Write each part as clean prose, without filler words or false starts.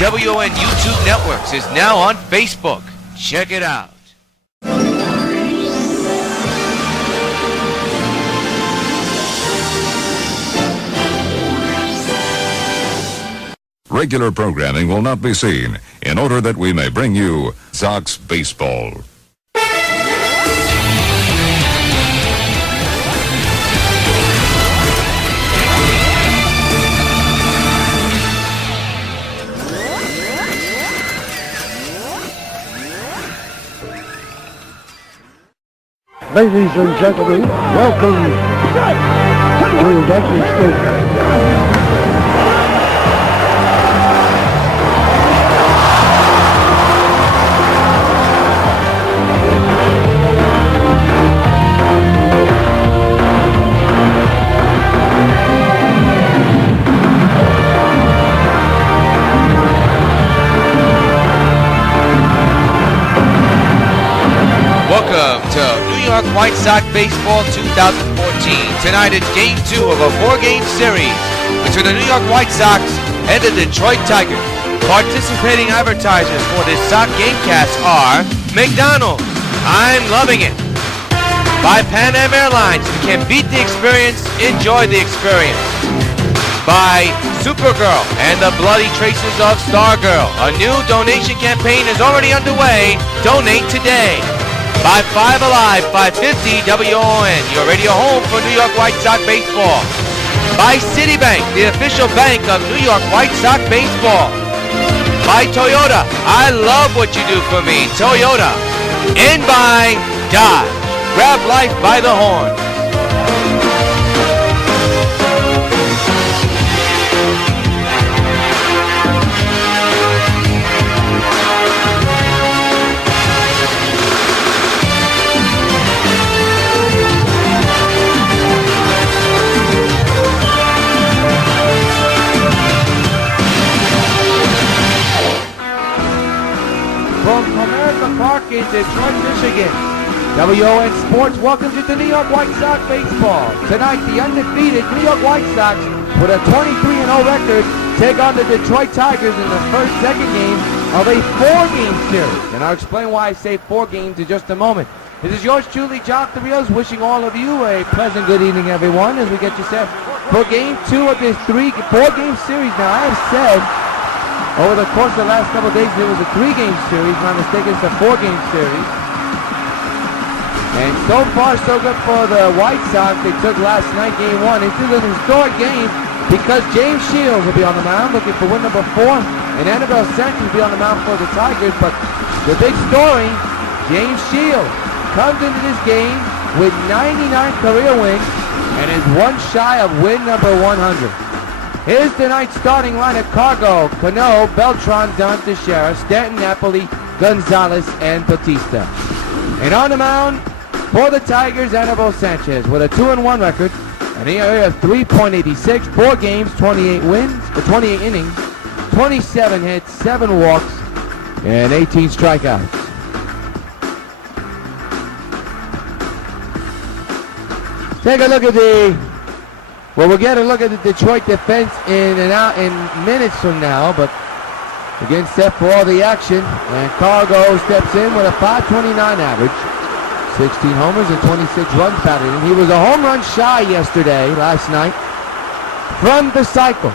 WON YouTube Networks is now on Facebook. Check it out. Regular programming will not be seen in order that we may bring you Sox baseball. Ladies and gentlemen, welcome to Yankee Stadium. Welcome to New York White Sox Baseball 2014. Tonight it's Game 2 of a 4-game series between the New York White Sox and the Detroit Tigers. Participating advertisers for this Sox Gamecast are McDonald's, I'm loving it. By Pan Am Airlines, if you can beat the experience, enjoy the experience. By Supergirl and the Bloody Traces of Stargirl. A new donation campaign is already underway. Donate today. By 5 Alive, 550 WON, your radio home for New York White Sox baseball. By Citibank, the official bank of New York White Sox baseball. By Toyota, I love what you do for me, Toyota. And by Dodge, grab life by the horn. From Comerica Park in Detroit, Michigan, WON Sports welcomes you to New York White Sox baseball. Tonight, the undefeated New York White Sox, with a 23-0 record, take on the Detroit Tigers in the second game of a 4-game series. And I'll explain why I say 4 games in just a moment. This is yours truly, Jonathan Rios, wishing all of you a pleasant good evening, everyone, as we get you set for Game 2 of this 4-game series. Now, I have said over the course of the last couple of days, it was a 3-game series. If I'm not mistaken, it's a 4-game series. And so far, so good for the White Sox. They took last night, Game 1. This is an historic game because James Shields will be on the mound looking for win number 4. And Anibal Sanchez will be on the mound for the Tigers. But the big story, James Shields comes into this game with 99 career wins and is one shy of win number 100. Here's tonight's starting lineup: Cargo, Cano, Beltran, Don Teixeira, Stanton, Napoli, Gonzalez, and Bautista. And on the mound for the Tigers, Anibal Sanchez with a 2-1 record, an ERA of 3.86, 4 games, 28 wins, 28 innings, 27 hits, 7 walks, and 18 strikeouts. Take a look at we'll get a look at the Detroit defense in minutes from now, but again, set for all the action. And Cargo steps in with a .529 average, 16 homers and 26 runs batted in. He was a home run shy last night, from the cycle.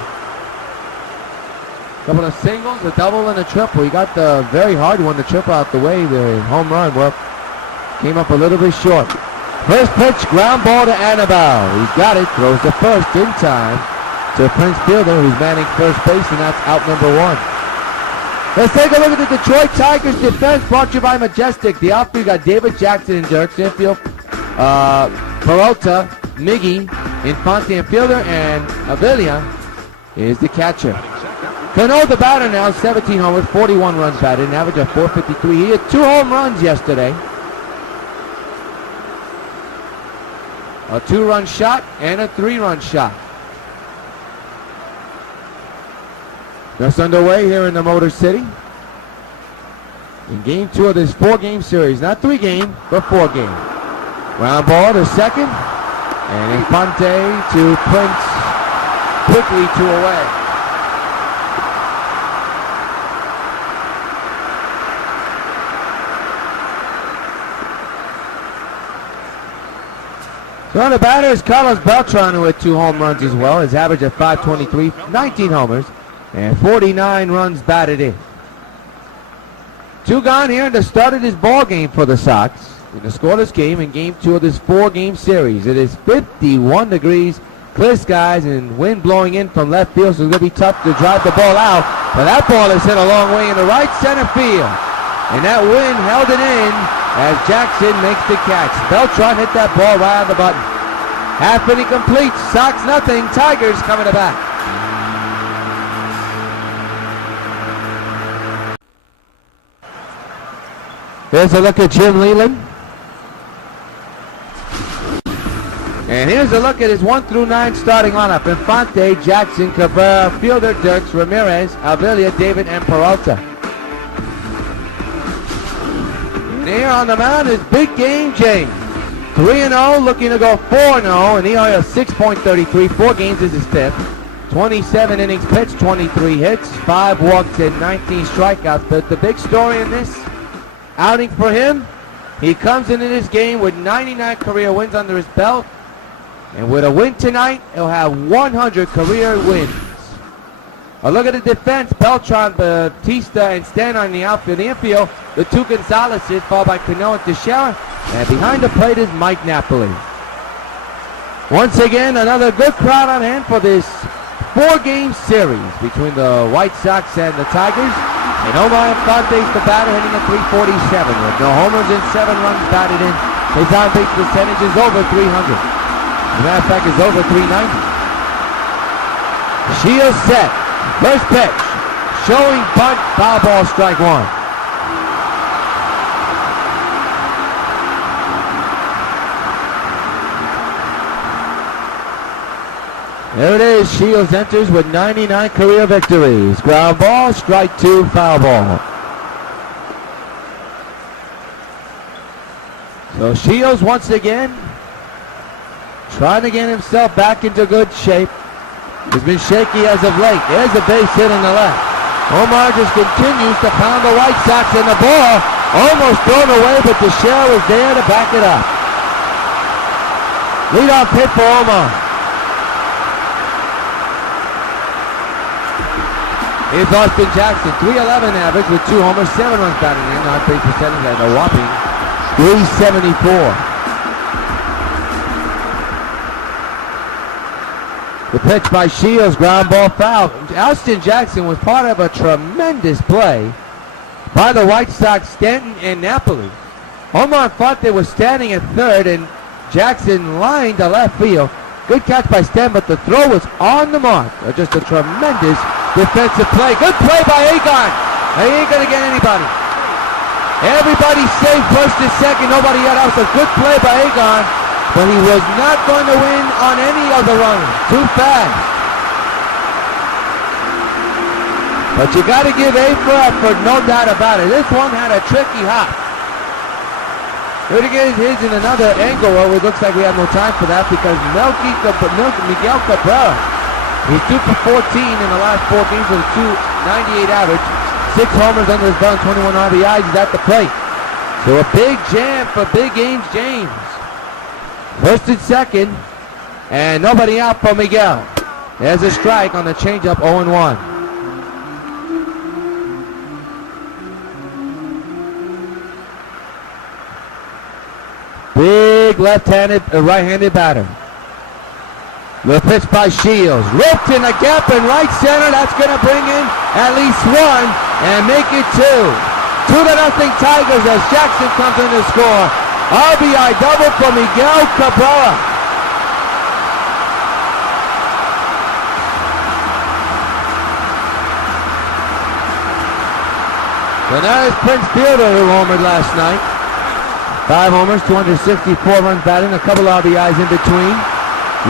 Couple of singles, a double, and a triple. He got the very hard one, the triple, out the way. The home run, well, came up a little bit short. First pitch, ground ball to Anibal. He's got it, throws to first in time to Prince Fielder, who's manning first base, and that's out number 1. Let's take a look at the Detroit Tigers defense, brought to you by Majestic. The outfield got David Jackson in Dirks, infield, Peralta, Miggy, Infante and fielder, and Avila is the catcher. Cano, the batter now, 17 homers, 41 runs batted, an average of .453. He had 2 home runs yesterday. A 2-run shot and a 3-run shot. Just underway here in the Motor City in Game 2 of this 4-game series. Not 3-game, but 4-game. Ground ball to second, and Infante to Prince, quickly 2 away. So on the batter is Carlos Beltran, who had 2 home runs as well. His average at .523, 19 homers, and 49 runs batted in. 2 gone here in the start of this ball game for the Sox. In the scoreless game in Game 2 of this 4-game series. It is 51 degrees, clear skies, and wind blowing in from left field, so it's going to be tough to drive the ball out. But that ball is hit a long way in the right center field. And that wind held it in as Jackson makes the catch. Beltran hit that ball right on the button. Half inning complete. Sox nothing. Tigers coming to bat. Here's a look at Jim Leland. And here's a look at his 1 through 9 starting lineup. Infante, Jackson, Cabrera, Fielder, Dirks, Ramirez, Avila, David, and Peralta. And here on the mound is Big Game James. 3-0, looking to go 4-0, and ERA of 6.33. 4 games is his 5th. 27 innings pitched, 23 hits, 5 walks, and 19 strikeouts. But the big story in this outing for him, he comes into this game with 99 career wins under his belt. And with a win tonight, he'll have 100 career wins. A look at the defense. Beltran, Batista, and Stan on the outfield. The infield, the 2 Gonzalez's, followed by Cano and Teixeira. And behind the plate is Mike Napoli. Once again, another good crowd on hand for this 4-game series between the White Sox and the Tigers. And Omar Infante's the batter, hitting at .347 with no homers and 7 runs batted in. His on-base percentage is over 300. As a matter of fact, it's over 390. Shields set. First pitch. Showing bunt. Foul ball, strike 1. There it is. Shields enters with 99 career victories. Ground ball, strike 2, foul ball. So Shields once again trying to get himself back into good shape. He's been shaky as of late. There's a base hit on the left. Omar just continues to pound the White Sox, and the ball almost thrown away, but Teixeira was there to back it up. Leadoff hit for Omar. Here's Austin Jackson, .311 average with 2 homers, 7 runs batted in. On-base percentage at a whopping .374. The pitch by Shields, ground ball, foul. Austin Jackson was part of a tremendous play by the White Sox, Stanton and Napoli. Omar Infante was standing at third, and Jackson lined to left field. Good catch by Stanton, but the throw was on the mark. Just a tremendous defensive play. Good play by Agon. He ain't going to get anybody. Everybody safe first and second. Nobody yet else. A good play by Agon. But he was not going to win on any of the runners. Too fast. But you got to give A for effort, no doubt about it. This one had a tricky hop. Here to get his in another angle. Well, it looks like we have no time for that because Miguel Cabrera, he's 2 for 14 in the last 4 games with a .298 average. 6 homers under his belt, 21 RBIs. He's at the plate. So a big jam for Big Games James. First and second, and nobody out for Miguel. There's a strike on the changeup, 0-1. Big left-handed, right-handed batter. The pitch by Shields. Ripped in the gap in right center. That's going to bring in at least 1 and make it 2. 2-0 Tigers as Jackson comes in to score. RBI double for Miguel Cabrera. So now it's Prince Fielder who homered last night. 5 homers, 264 runs batting, a couple RBIs in between.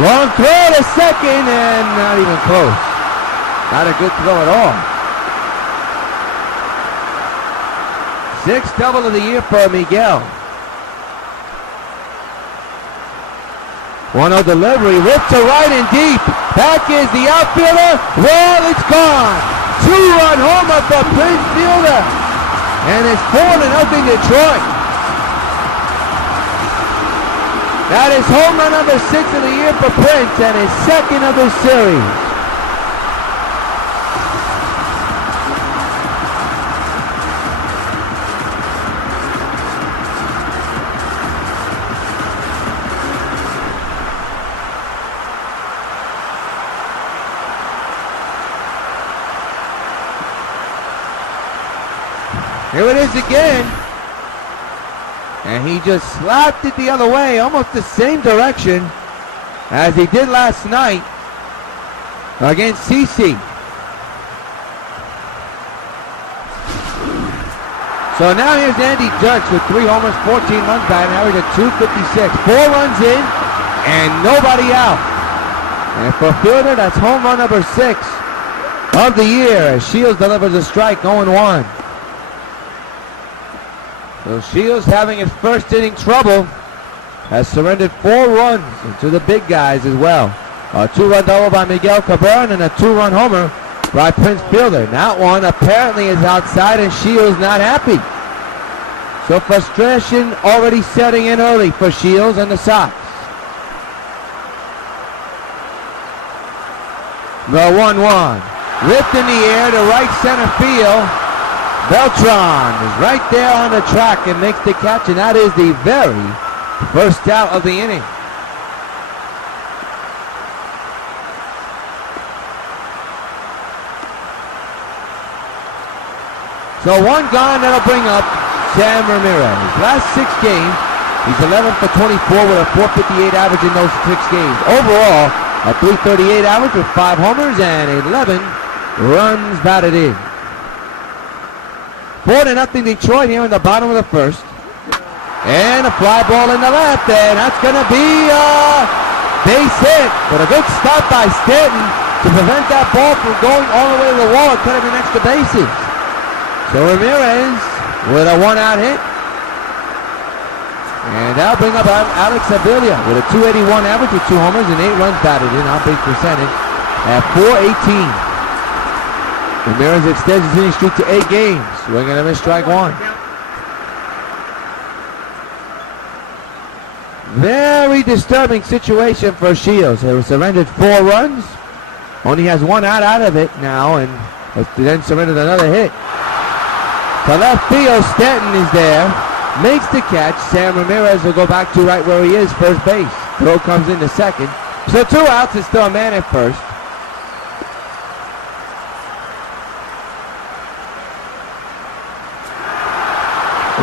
Long throw to second and not even close. Not a good throw at all. 6th double of the year for Miguel. 1-0 delivery, ripped to right and deep. Back is the outfielder. Well, it's gone. 2-run homer for Prince Fielder. And it's 4-0 Detroit. That is home run number 6 of the year for Prince and his second of the series. Here it is again. And he just slapped it the other way, almost the same direction as he did last night against CC. So now here's Andy Judge with 3 homers, 14 runs, batting average at .256. 4 runs in and nobody out. And for Fielder, that's home run number 6 of the year as Shields delivers a strike, 0-1. So Shields, having his first inning trouble, has surrendered 4 runs into the big guys as well. A 2-run double by Miguel Cabrera and a 2-run homer by Prince Fielder. That one apparently is outside and Shields not happy. So frustration already setting in early for Shields and the Sox. The 1-1. Ripped in the air to right center field. Beltran is right there on the track and makes the catch, and that is the very first out of the inning. So one gone, that'll bring up Sam Ramirez. Last 6 games, he's 11 for 24 with a .458 average in those 6 games. Overall, a .338 average with 5 homers and 11 runs batted in. 4-0 Detroit here in the bottom of the first. And a fly ball in the left, and that's going to be a base hit. But a good stop by Stanton to prevent that ball from going all the way to the wall and cutting the extra bases. So Ramirez with a 1-out hit. And that'll bring up Alex Avila with a .281 average with 2 homers and 8 runs batted in, on base percentage at .418. Ramirez extends his inning streak to 8 games. Swing and a miss, strike 1. Very disturbing situation for Shields. He surrendered 4 runs. Only has 1 out of it now, and then surrendered another hit. To left field, Stanton is there. Makes the catch. Sam Ramirez will go back to right where he is, first base. Throw comes into second. So 2 outs and still a man at first.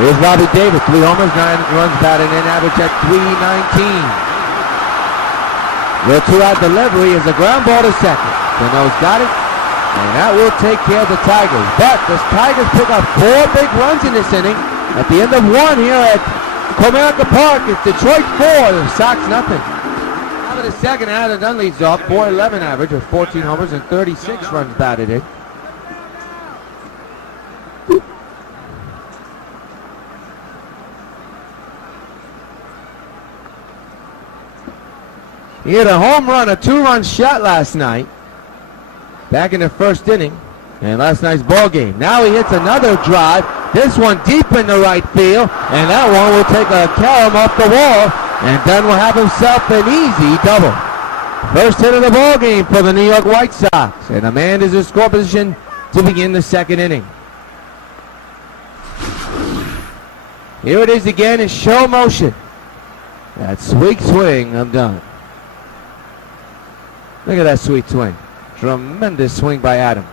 Here's Robbie Davis, 3 homers, 9 runs batted in, average at .319. The 2-out delivery is a ground ball to second. Cano's got it, and that will take care of the Tigers. But the Tigers pick up 4 big runs in this inning. At the end of 1 here at Comerica Park, it's Detroit 4, the Sox nothing. Out of the second, Adam Dunn leads off, .411 average with 14 homers and 36 runs batted in. He hit a home run, a 2-run shot last night, back in the first inning, and last night's ball game. Now he hits another drive, this one deep in the right field, and that one will take a carom off the wall, and Dunn will have himself an easy double. First hit of the ball game for the New York White Sox, and a man is in score position to begin the second inning. Here it is again in show motion. That sweet swing of Dunn. Look at that sweet swing. Tremendous swing by Adam.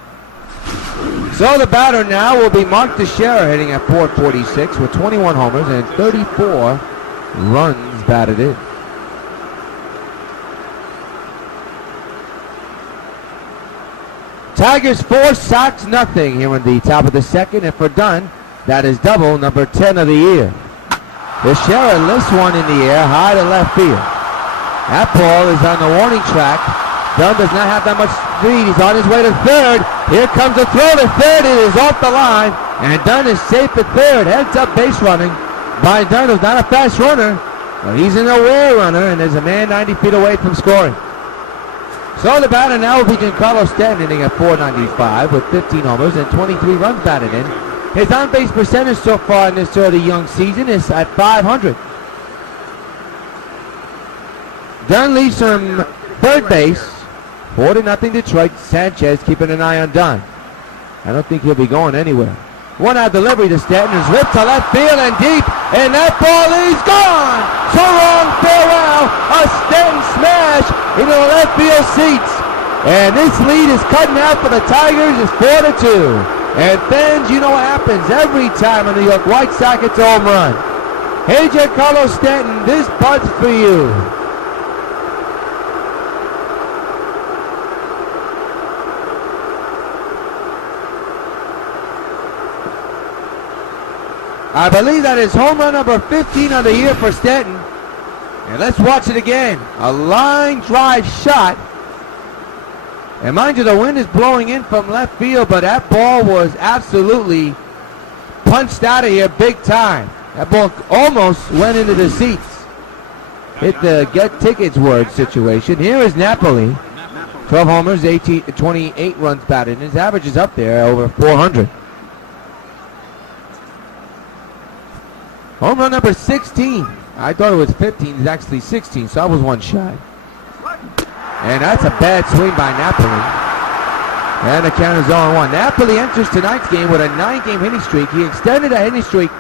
So the batter now will be Mark Teixeira, hitting at .446 with 21 homers and 34 runs batted in. Tigers 4, Sox nothing here in the top of the second, and for Dunn, that is double number 10 of the year. Teixeira lifts one in the air high to left field. That ball is on the warning track. Dunn does not have that much speed. He's on his way to third. Here comes the throw to third. It is off the line. And Dunn is safe at third. Heads up base running by Dunn, who's not a fast runner, but he's an aware runner, and there's a man 90 feet away from scoring. So the batter now will be Giancarlo Stanton, hitting at .495 with 15 homers and 23 runs batted in. His on-base percentage so far in this early young season is at .500. Dunn leads from third base. 4-0 Detroit. Sanchez keeping an eye on Dunn. I don't think he'll be going anywhere. One-out delivery to Stanton is ripped to left field and deep, and that ball is gone. So long farewell. A Stanton smash into the left field seats. And this lead is cut in half for the Tigers. It's 4-2. And fans, you know what happens every time a New York White Sox hits a home run. Hey, Giancarlo Stanton, this putt's for you. I believe that is home run number 15 of the year for Stanton. And let's watch it again. A line drive shot. And mind you, the wind is blowing in from left field, but that ball was absolutely punched out of here big time. That ball almost went into the seats. Hit the get tickets word situation. Here is Napoli. 12 homers, 28 runs batted. His average is up there over 400. Home run number 16. I thought it was 15. It's actually 16, so I was one shy. And that's a bad swing by Napoli. And the count is 0-1. Napoli enters tonight's game with a 9-game hitting streak. He extended a hitting streak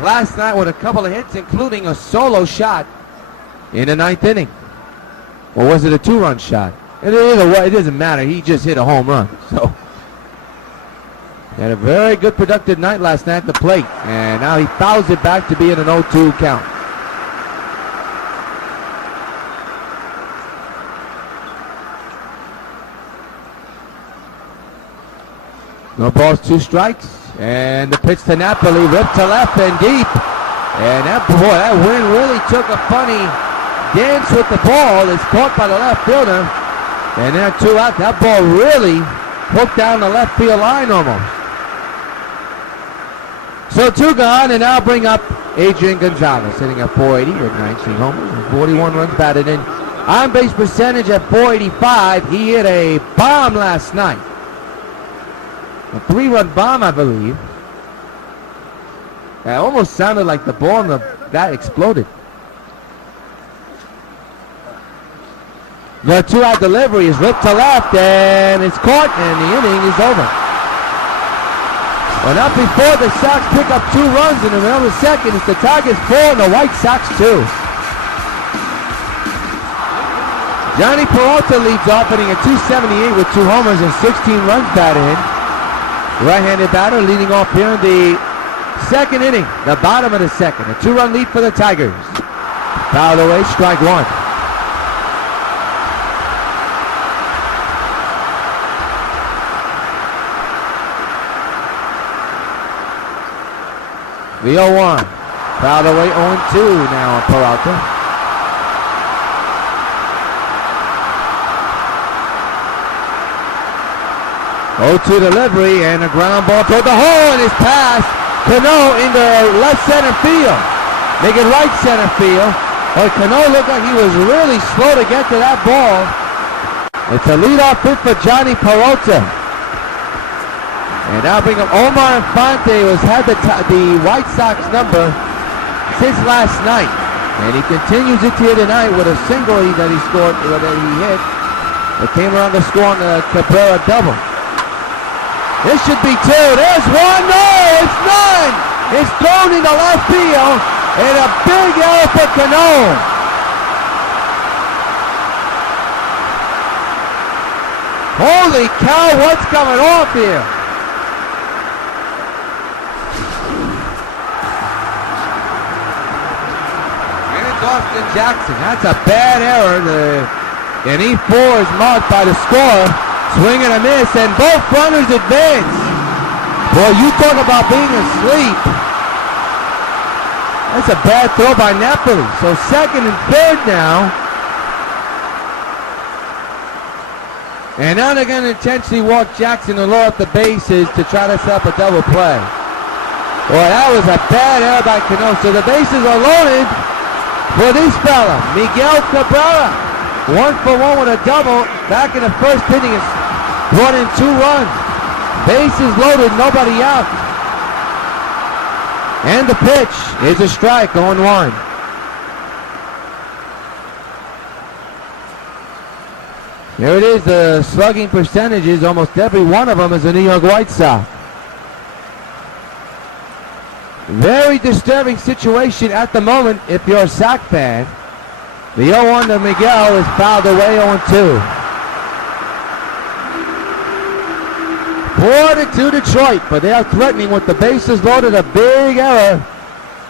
last night with a couple of hits, including a solo shot in the 9th inning. Or was it a 2-run shot? Either way, it doesn't matter. He just hit a home run. So he had a very good productive night last night at the plate. And now he fouls it back to be in an 0-2 count. No balls, 2 strikes. And the pitch to Napoli, ripped to left and deep. And that wind really took a funny dance with the ball. It's caught by the left fielder. And then 2 out. That ball really hooked down the left field line almost. So 2 gone, and now bring up Adrian Gonzalez, sitting at 480 with 19 homers and 41 runs batted in. On base percentage at 485. He hit a bomb last night. A 3-run bomb, I believe. It almost sounded like the ball in the bat exploded. The 2-out delivery is ripped to left, and it's caught, and the inning is over. Well, not before the Sox pick up 2 runs in the middle of the second. It's the Tigers 4 and the White Sox 2. Johnny Peralta leads off, hitting at 278 with 2 homers and 16 runs batted in. Right-handed batter leading off here in the 2nd inning, the bottom of the 2nd. A 2-run lead for the Tigers. Fouled away, strike 1. The 0-1. Fouled away, 0-2 now on Peralta. 0-2 delivery and a ground ball toward the hole, and his pass. Cano into left center field. Making right center field. But Cano looked like he was really slow to get to that ball. It's a leadoff hit for Johnny Peralta. And now bring up Omar Infante, who has had the White Sox number since last night. And he continues it here tonight with a single that he scored, that he hit. It came around to score on the Cabrera double. This should be 2. There's 1. No, it's none. It's thrown into left field. And a big error for Cano. Holy cow, what's coming off here? And it's Austin Jackson. That's a bad error. And E4 is marked by the scorer. Swing and a miss, and both runners advance. Boy, you talk about being asleep. That's a bad throw by Napoli. So 2nd and 3rd now. And now they're going to intentionally walk Jackson to load up the bases to try to set up a double play. Boy, that was a bad error by Cano. So the bases are loaded for this fella, Miguel Cabrera. 1 for 1 with a double. Back in the 1st inning, it's brought in 2 runs. Bases loaded, nobody out. And the pitch is a strike, 0-1. Here it is, the slugging percentages. Almost every one of them is a New York White Sox. Very disturbing situation at the moment if you're a Sox fan. The 0-1 to Miguel is fouled away, 0-2. 4-2 Detroit, but they are threatening with the bases loaded. A big error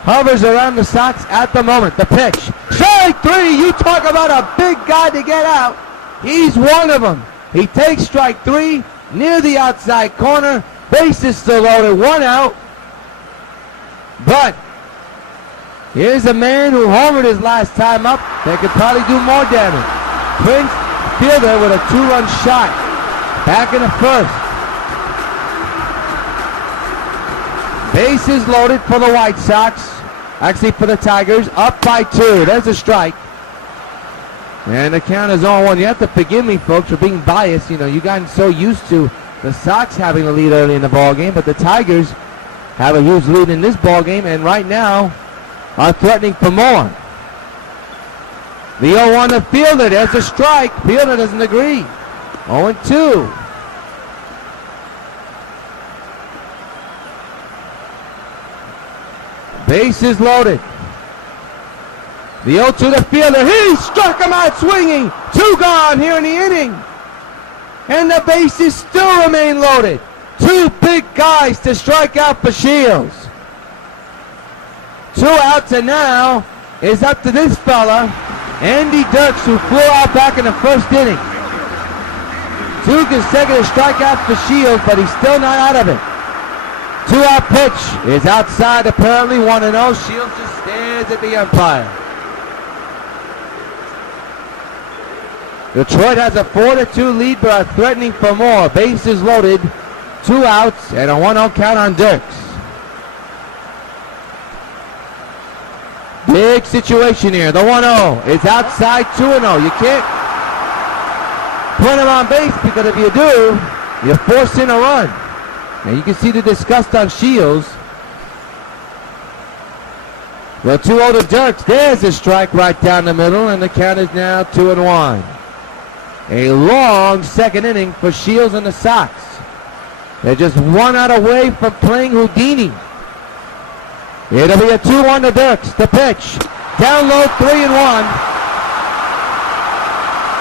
hovers around the Sox at the moment. The pitch. Strike three! You talk about a big guy to get out. He's one of them. He takes strike three near the outside corner. Bases still loaded, one out. But here's a man who homered his last time up. They could probably do more damage. Prince Fielder with a two-run shot. Back in the first. Bases loaded for the White Sox. Actually for the Tigers. Up by 2. There's a strike. And the count is 0-1. You have to forgive me, folks, for being biased. You know, you've gotten so used to the Sox having a lead early in the ball game, but the Tigers have a huge lead in this ball game, and right now are threatening for more. The 0-1 to Fielder. There's a strike. Fielder doesn't agree. 0-2. Bases loaded. The 0-2 to Fielder. He struck him out swinging. 2 gone here in the inning. And the bases still remain loaded. 2 big guys to strike out for Shields. 2 outs, and now is up to this fella, Andy Dirks, who flew out back in the first inning. 2 consecutive strikeouts for Shields, but he's still not out of it. 2-out pitch is outside, apparently 1-0. Shields just stares at the umpire. Detroit has a 4-2 lead, but are threatening for more. Bases loaded, 2 outs, and a 1-0 count on Dirks. Big situation here. The 1-0 is outside, 2-0. You can't put him on base, because if you do, you're forcing a run. And you can see the disgust on Shields. The 2-0 to Dirks. There's a strike right down the middle, and the count is now 2-1. A long second inning for Shields and the Sox. They're just 1 out away from playing Houdini. It'll be a 2-1 to Dirks. The pitch. Down low, 3-1.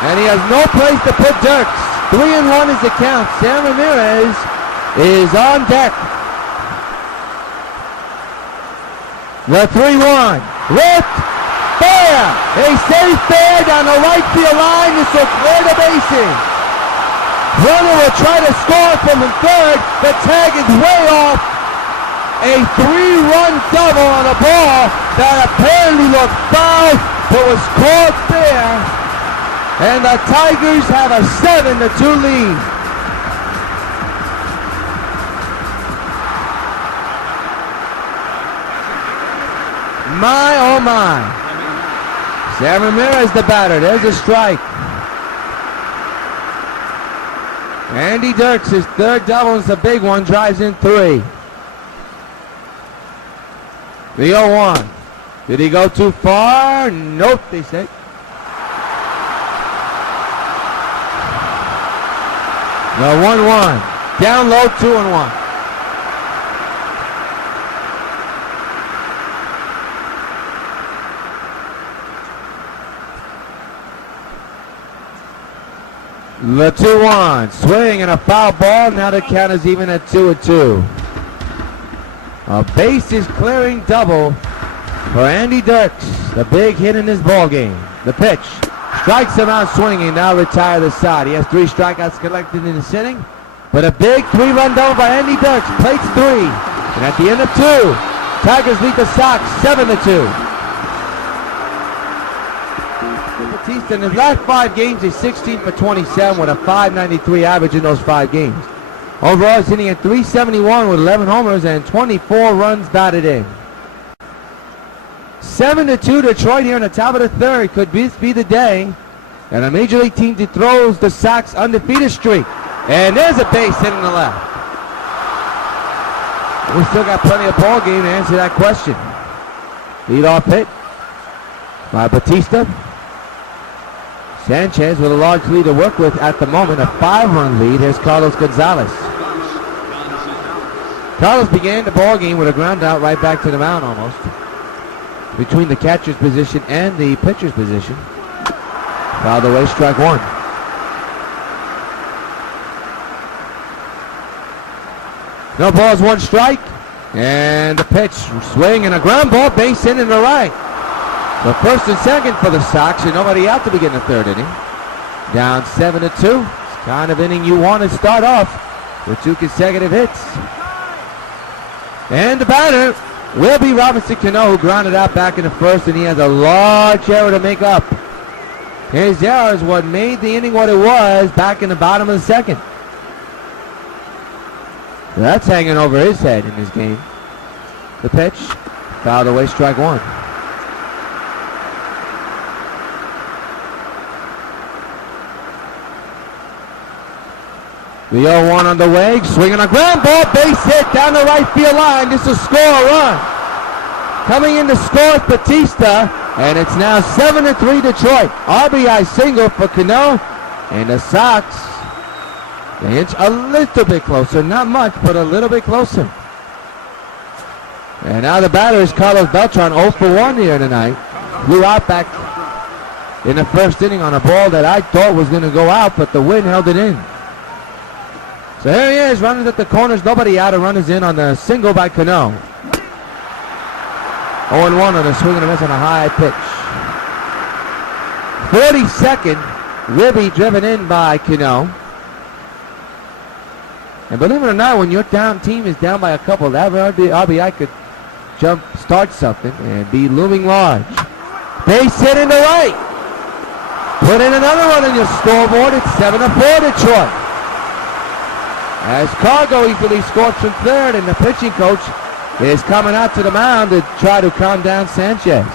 And he has no place to put Dirks. 3-1 is the count. Sam Ramirez is on deck. The 3-1. Lift. Fair. A safe fair down the right field line. This will clear the bases. Runner will try to score from the third. The tag is way off. A 3-run double on a ball that apparently looked foul, but was called fair. And the Tigers have a 7-2 lead. My, oh my. Sam Ramirez, the batter. There's a strike. Andy Dirks, his third double is a big one, drives in 3. The 0-1. Did he go too far? Nope, they say. The 1-1. Down low, 2-1. The 2-1, swing and a foul ball. Now the count is even at 2-2. A bases clearing double for Andy Dirks, the big hit in this ball game. The pitch strikes him out swinging. Now retire the side. He has 3 strikeouts collected in this inning, but a big 3-run double by Andy Dirks. Plates 3, and at the end of 2, Tigers lead the Sox 7-2. Batista in his last 5 games is 16 for 27 with a .593 average in those 5 games. Overall, he's hitting at .371 with 11 homers and 24 runs batted in. 7-2 Detroit here in the top of the third. Could this be the day and a major league team throws the Sox undefeated streak? And there's a base hit in the left. We still got plenty of ball game to answer that question. Lead off hit by Batista. Sanchez with a large lead to work with at the moment, a 5-run lead. Here's Carlos Gonzalez. Carlos began the ball game with a ground out right back to the mound almost, between the catcher's position and the pitcher's position. Fouled away, strike one. No balls, one strike. And the pitch, swing and a ground ball, base hit in the right. So first and second for the Sox, and nobody out to begin the third inning. Down 7-2. It's kind of inning you want to start off with 2 consecutive hits. And the batter will be Robinson Cano, who grounded out back in the first, and he has a large error to make up. His error is what made the inning what it was back in the bottom of the second. So that's hanging over his head in this game. The pitch, fouled away, strike one. The 0-1 on the way, swinging a ground ball, base hit down the right field line. This will score a run. Coming in to score is Batista, and it's now 7-3 Detroit. RBI single for Cano, and the Sox, they inch a little bit closer, not much, but a little bit closer. And now the batter is Carlos Beltran, 0 for 1 here tonight. Blew out back in the first inning on a ball that I thought was going to go out, but the wind held it in. So here he is, runners at the corners, nobody out, and runners in on the single by Cano. 0-1 on a swing and a miss on a high pitch. 42nd, Ribby driven in by Cano. And believe it or not, when your team is down by a couple, that RBI could start something and be looming large. Base hit in the right. Put in another one on your scoreboard. It's 7-4 Detroit. As Cargo easily scored from third, and the pitching coach is coming out to the mound to try to calm down Sanchez.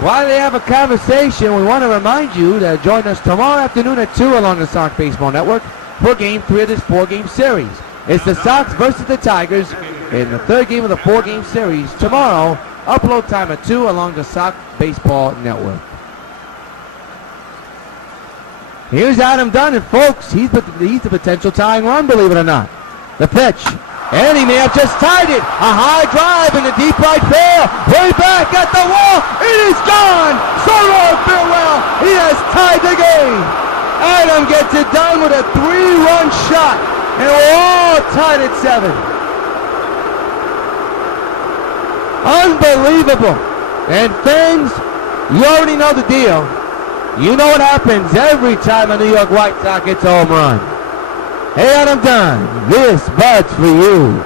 While they have a conversation, we want to remind you to join us tomorrow afternoon at 2 along the Sox Baseball Network for Game 3 of this 4-game series. It's the Sox versus the Tigers in the third game of the 4-game series tomorrow. Upload time at 2 along the Sox Baseball Network. Here's Adam Dunn, and folks, he's the potential tying run, believe it or not. The pitch, and he may have just tied it. A high drive in the deep right field. Way back at the wall. It is gone. So long, farewell. He has tied the game. Adam gets it done with a 3-run shot, and we're all tied at 7. Unbelievable. And fans, you already know the deal. You know what happens every time a New York White Sox gets a home run. Hey, Adam Dunn, this bud's for you.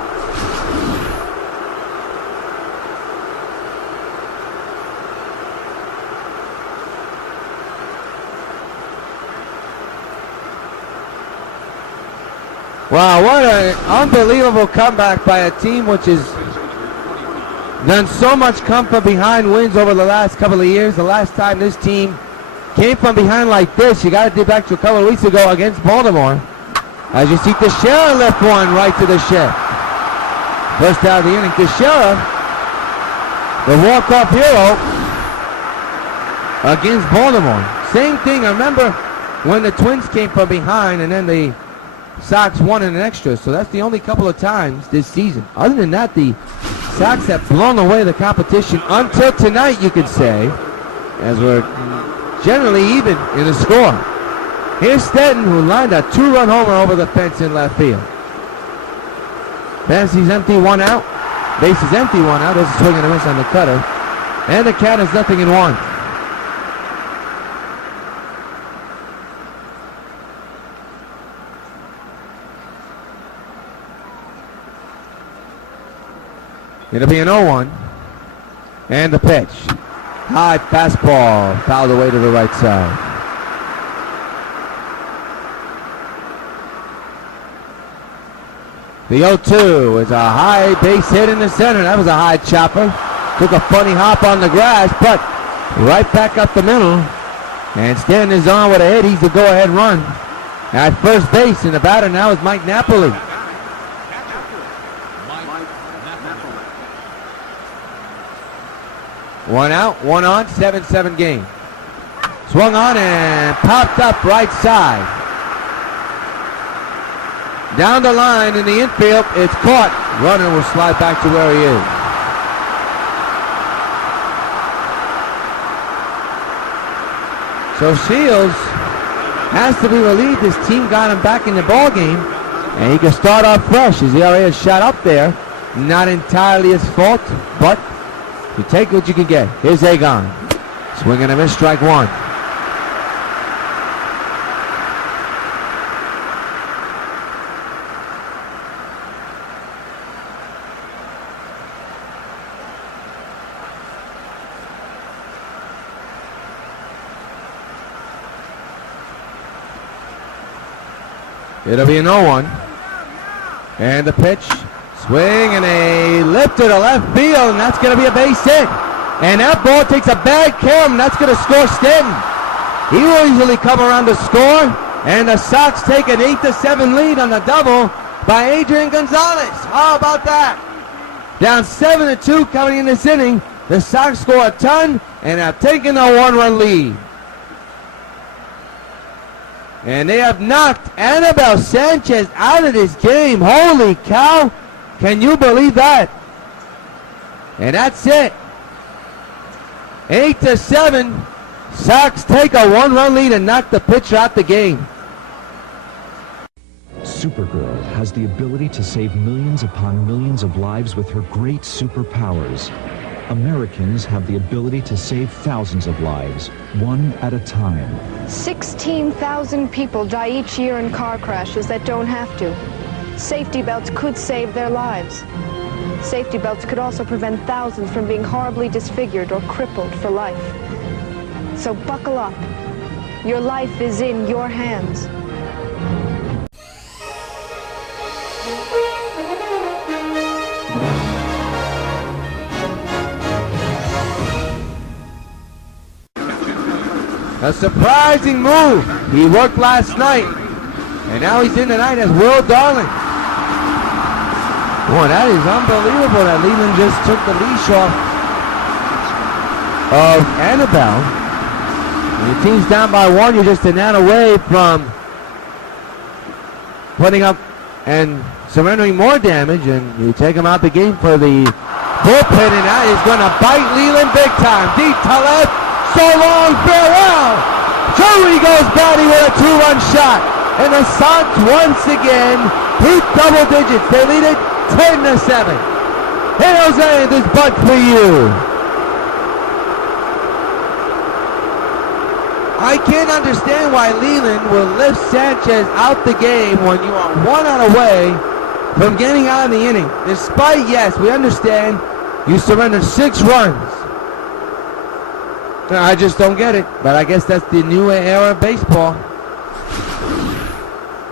Wow, what an unbelievable comeback by a team which has done so much come from behind wins over the last couple of years. The last time this team came from behind like this, you got to dig back to a couple of weeks ago against Baltimore. As you see, Teixeira left one right to the shed. First out of the inning, Teixeira, the walk-off hero against Baltimore. Same thing, I remember when the Twins came from behind and then the Sox won in an extra, so that's the only couple of times this season. Other than that, the Sox have blown away the competition until tonight, you could say, as we're generally even in the score. Here's Stanton, who lined a 2-run homer over the fence in left field. Fantasy's empty, 1 out. Base is empty, 1 out. There's a swing and a miss on the cutter. And the count is 0-1. It'll be an 0-1. And the pitch. High fastball, fouled away to the right side. The 0-2 is a high base hit in the center. That was a high chopper. Took a funny hop on the grass, but right back up the middle. And Stanton is on with a hit. He's the go-ahead run at first base, and the batter now is Mike Napoli. One out, 1 on, 7-7 game. Swung on and popped up right side. Down the line in the infield, it's caught. Runner will slide back to where he is. So Shields has to be relieved. His team got him back in the ball game, and he can start off fresh. His ERA is shot up there. Not entirely his fault, but you take what you can get. Here's Agon. Swing and a miss, strike one. It'll be an 0-1. And the pitch. Swing and a lift to the left field, and that's going to be a base hit. And that ball takes a bad carry, and that's going to score Stanton. He will easily come around to score, and the Sox take an 8-7 lead on the double by Adrian Gonzalez. How about that? Down 7-2 coming in this inning. The Sox score a ton and have taken a 1-run lead. And they have knocked Anibal Sanchez out of this game. Holy cow. Can you believe that? And that's it. 8-7. Sox take a 1-run lead and knock the pitcher out the game. Supergirl has the ability to save millions upon millions of lives with her great superpowers. Americans have the ability to save thousands of lives, one at a time. 16,000 people die each year in car crashes that don't have to. Safety belts could save their lives. Safety belts could also prevent thousands from being horribly disfigured or crippled for life. So buckle up. Your life is in your hands. A surprising move. He worked last night, and now he's in tonight as Will Darling. Boy, that is unbelievable that Leland just took the leash off of Anibal. When your team's down by 1, you're just an out away from putting up and surrendering more damage, and you take him out the game for the bullpen, and that is going to bite Leland big time. Deep to left. So long, farewell! Joey goes batting with a 2-run shot. And the Sox once again hit double digits. They lead it 10-7. Hey Jose, this butt for you. I can't understand why Leland will lift Sanchez out the game when you are 1 out away from getting out of the inning. Despite, yes, we understand you surrendered 6 runs. I just don't get it, but I guess that's the new era of baseball.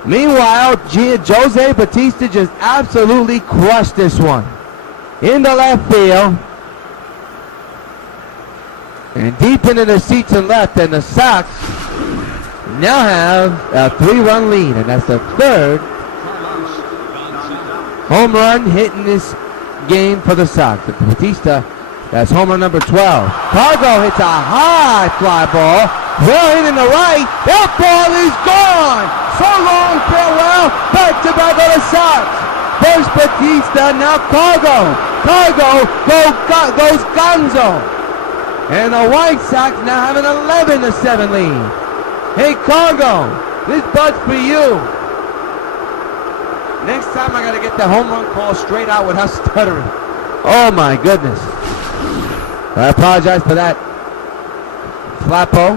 Meanwhile, Jose Batista just absolutely crushed this one. In the left field. And deep into the seats and left, and the Sox now have a 3-run lead, and that's the 3rd home run hit in this game for the Sox. Batista, that's home run number 12. Cargo hits a high fly ball. Well hit in the right. That ball is gone. So long, farewell. Back to the Sox. First Batista, now Cargo. Cargo goes Gonzo. And the White Sox now have an 11-7 lead. Hey, Cargo, this bud's for you. Next time I got to get the home run call straight out without stuttering. Oh, my goodness. I apologize for that. Flappo.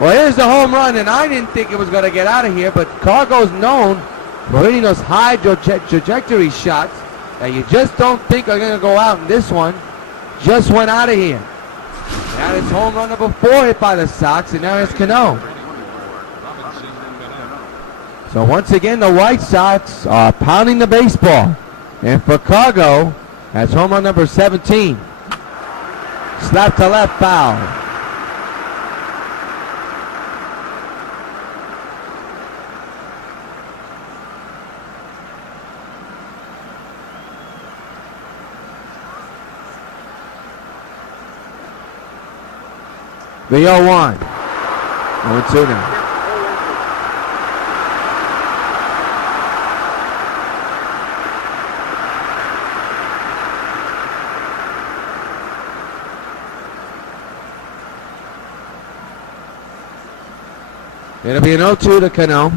Well, here's the home run, and I didn't think it was going to get out of here, but Cargo's known for hitting those high trajectory shots that you just don't think are going to go out, and this one just went out of here. That is home run number 4 hit by the Sox, and now it's Cano. So once again, the White Sox are pounding the baseball. And for Cargo, that's home run number 17. Slap to left, foul. The 0-1. 0-2 now. It'll be an 0-2 to Cano.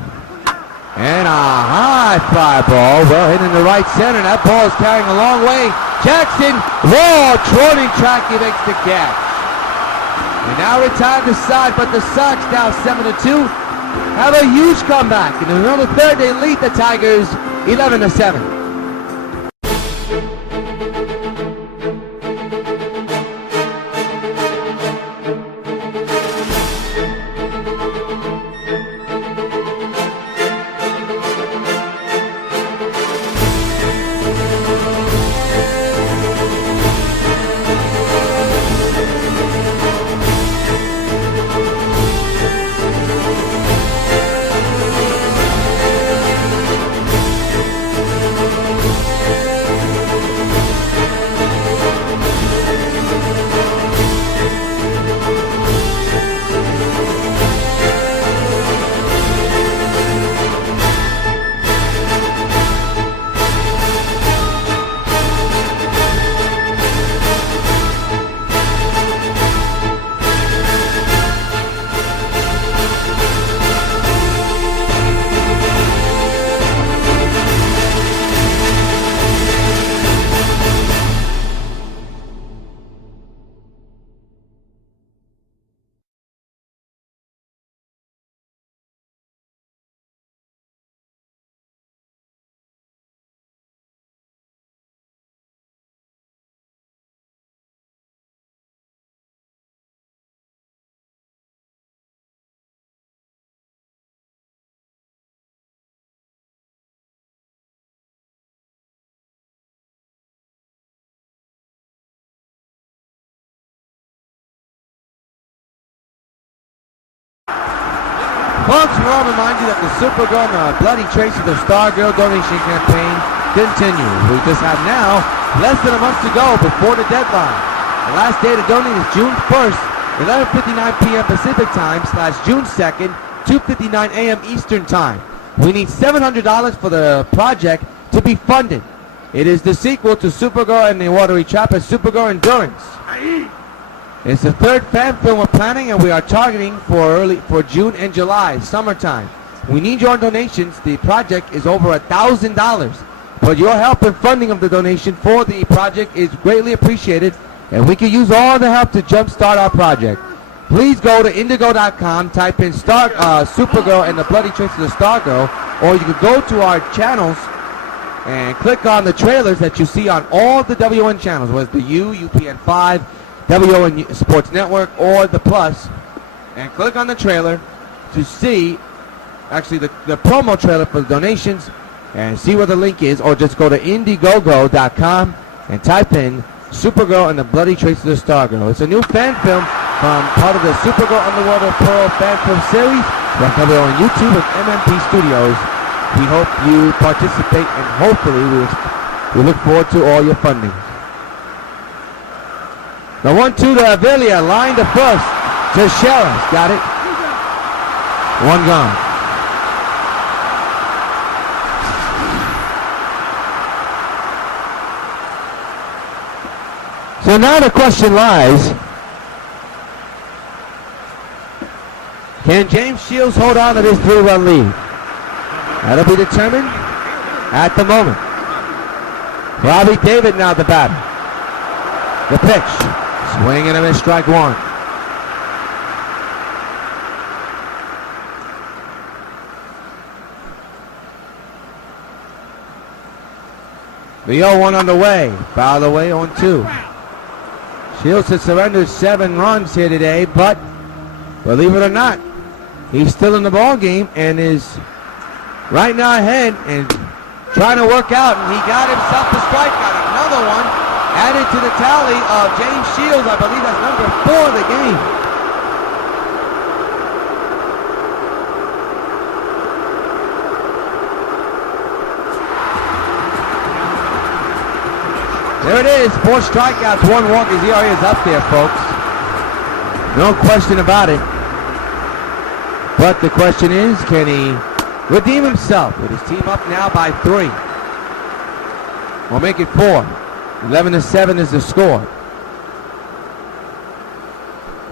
And a high fly ball, well hit in the right center. That ball is carrying a long way. Jackson, whoa, trotting track, he makes the catch. And now retired the side, but the Sox now 7-2 have a huge comeback. And in another third, they lead the Tigers 11-7. Folks, we all remind you that the Supergirl and the Bloody Tracy the Stargirl donation campaign continues. We just have now less than a month to go before the deadline. The last day to donate is June 1st, 11:59 p.m. Pacific Time / June 2nd, 2:59 a.m. Eastern Time. We need $700 for the project to be funded. It is the sequel to Supergirl and the Watery Trapper, Supergirl Endurance. It's the third fan film we're planning, and we are targeting for June and July, summertime. We need your donations. The project is over $1,000, but your help and funding of the donation for the project is greatly appreciated, and we can use all the help to jumpstart our project. Please go to Indigo.com, type in Supergirl and the Bloody Tracy of the Stargirl, or you can go to our channels and click on the trailers that you see on all the WON channels, whether it's the UPN5, WON Sports Network, or the Plus, and click on the trailer to see, actually the promo trailer for the donations, and see where the link is, or just go to Indiegogo.com and type in Supergirl and the Bloody Tracy of the Stargirl. It's a new fan film from part of the Supergirl Underwater Pearl fan film series that's available on YouTube with MMP Studios. We hope you participate, and hopefully we look forward to all your funding. The 1-2 to Avila, line to first to Sheriff. Got it. One gone. So now the question lies, can James Shields hold on to this 3-run lead? That'll be determined at the moment. Robbie David now the batter. The pitch. Swing and a miss, strike one. The 0-1 on the way. Foul away, 0-2. Shields has surrendered 7 runs here today, but believe it or not, he's still in the ball game and is right now ahead and trying to work out, and he got himself the strike. Got another one added to the tally of James Shields. I believe that's number 4 of the game. There it is, 4 strikeouts, 1 walk. His ERA is up there, folks. No question about it. But the question is, can he redeem himself with his team up now by 3? We'll make it 4. 11-7 is the score.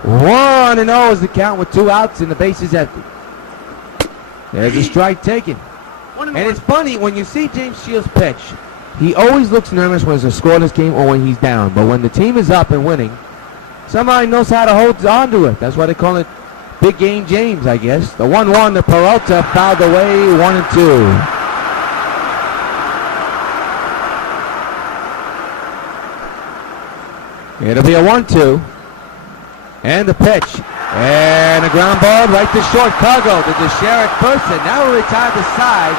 1-0 is the count with 2 outs and the base is empty. There's a strike taken. And it's funny, when you see James Shields pitch, he always looks nervous when it's a scoreless game or when he's down. But when the team is up and winning, somebody knows how to hold on to it. That's why they call it Big Game James, I guess. The 1-1, the Peralta fouled away, 1-2. It'll be a 1-2. And the pitch. And a ground ball right to short. Cargo to Teixeira at first, and now we retire the side.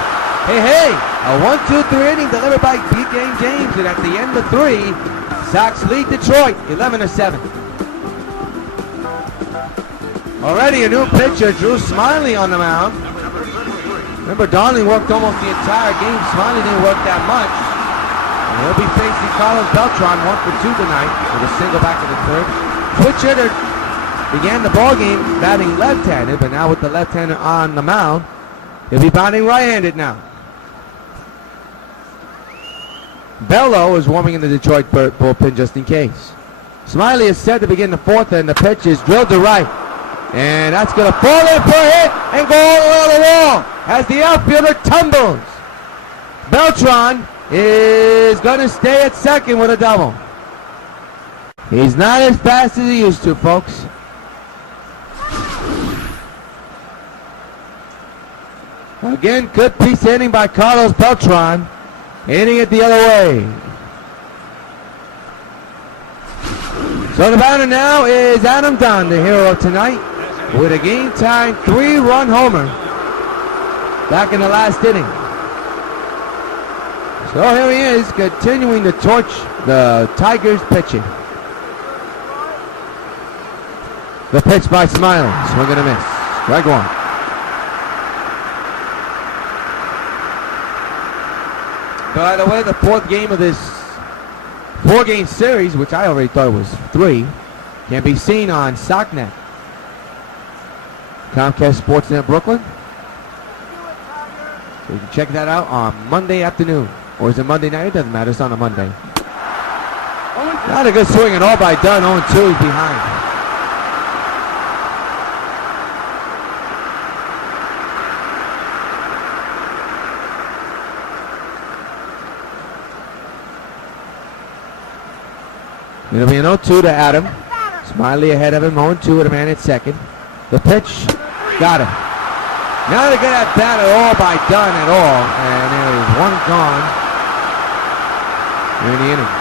Hey, a 1-2-3 inning delivered by Big Game James, and at the end of 3, Sox lead Detroit 11-7. Already a new pitcher, Drew Smiley on the mound. Remember, Darling worked almost the entire game. Smiley didn't work that much. And he'll be facing Carlos Beltran, 1 for 2 tonight, with a single back in the 3rd. Switch hitter began the ball game batting left-handed, but now with the left-hander on the mound, he'll be batting right-handed now. Bello is warming in the Detroit bullpen just in case. Smiley is set to begin the 4th, and the pitch is drilled to right. And that's going to fall in for a hit and go all the way on the wall as the outfielder tumbles. Beltran is going to stay at second with a double. He's not as fast as he used to, folks. Again, good piece of hitting by Carlos Beltran. Hitting it the other way. So the batter now is Adam Dunn, the hero of tonight, with a game-time 3-run homer back in the last inning. So here he is, continuing to torch the Tigers pitching. The pitch by Smiley, swing and a miss. Strike 1. By the way, the 4th game of this 4-game series, which I already thought was 3, can be seen on SockNet. Comcast Sportsnet Brooklyn. So you can check that out on Monday afternoon. Or is it Monday night? It doesn't matter. It's on a Monday. Not a good swing at all by Dunn. 0-2, he's behind. It'll be an 0-2 to Adam. Smiley ahead of him, 0-2 with a man at second. The pitch, got him. Not a good at bat at all by Dunn at all. And there is one gone in the inning.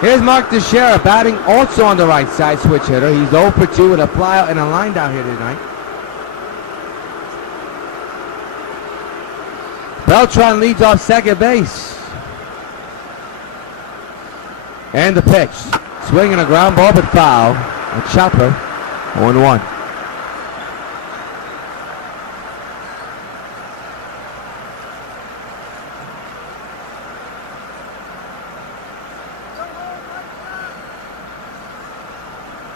Here's Mark Teixeira batting also on the right side, switch hitter. He's 0 for 2 with a flyout and a line down here tonight. Beltran leads off second base. And the pitch. Swinging a ground ball but foul. A chopper. 0-1.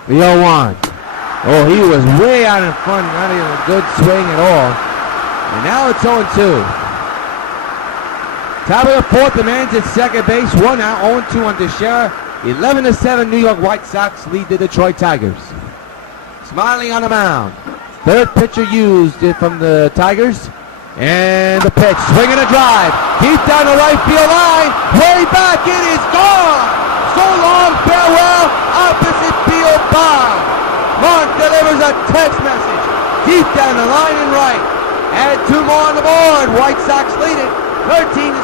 The 0-1. Oh, he was way out in front. Not even a good swing at all. And now it's 0-2. Top of the 4th, the man's at second base. 1 out, 0-2 on Teixeira. 11-7 New York White Sox lead the Detroit Tigers. Smiley on the mound. 3rd pitcher used from the Tigers. And the pitch, swinging a drive. Deep down the right field line. Way back, it is gone. So long, farewell, opposite field bomb. Mark delivers a text message. Deep down the line and right. Add 2 more on the board. White Sox lead it. 13-7.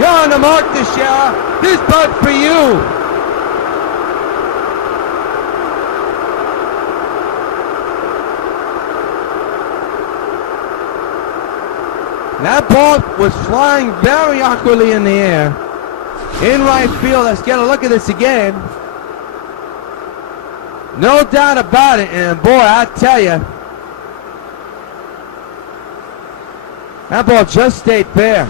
You're on the mark, Teixeira. This bud for you. That ball was flying very awkwardly in the air. In right field. Let's get a look at this again. No doubt about it. And boy, I tell you, that ball just stayed fair.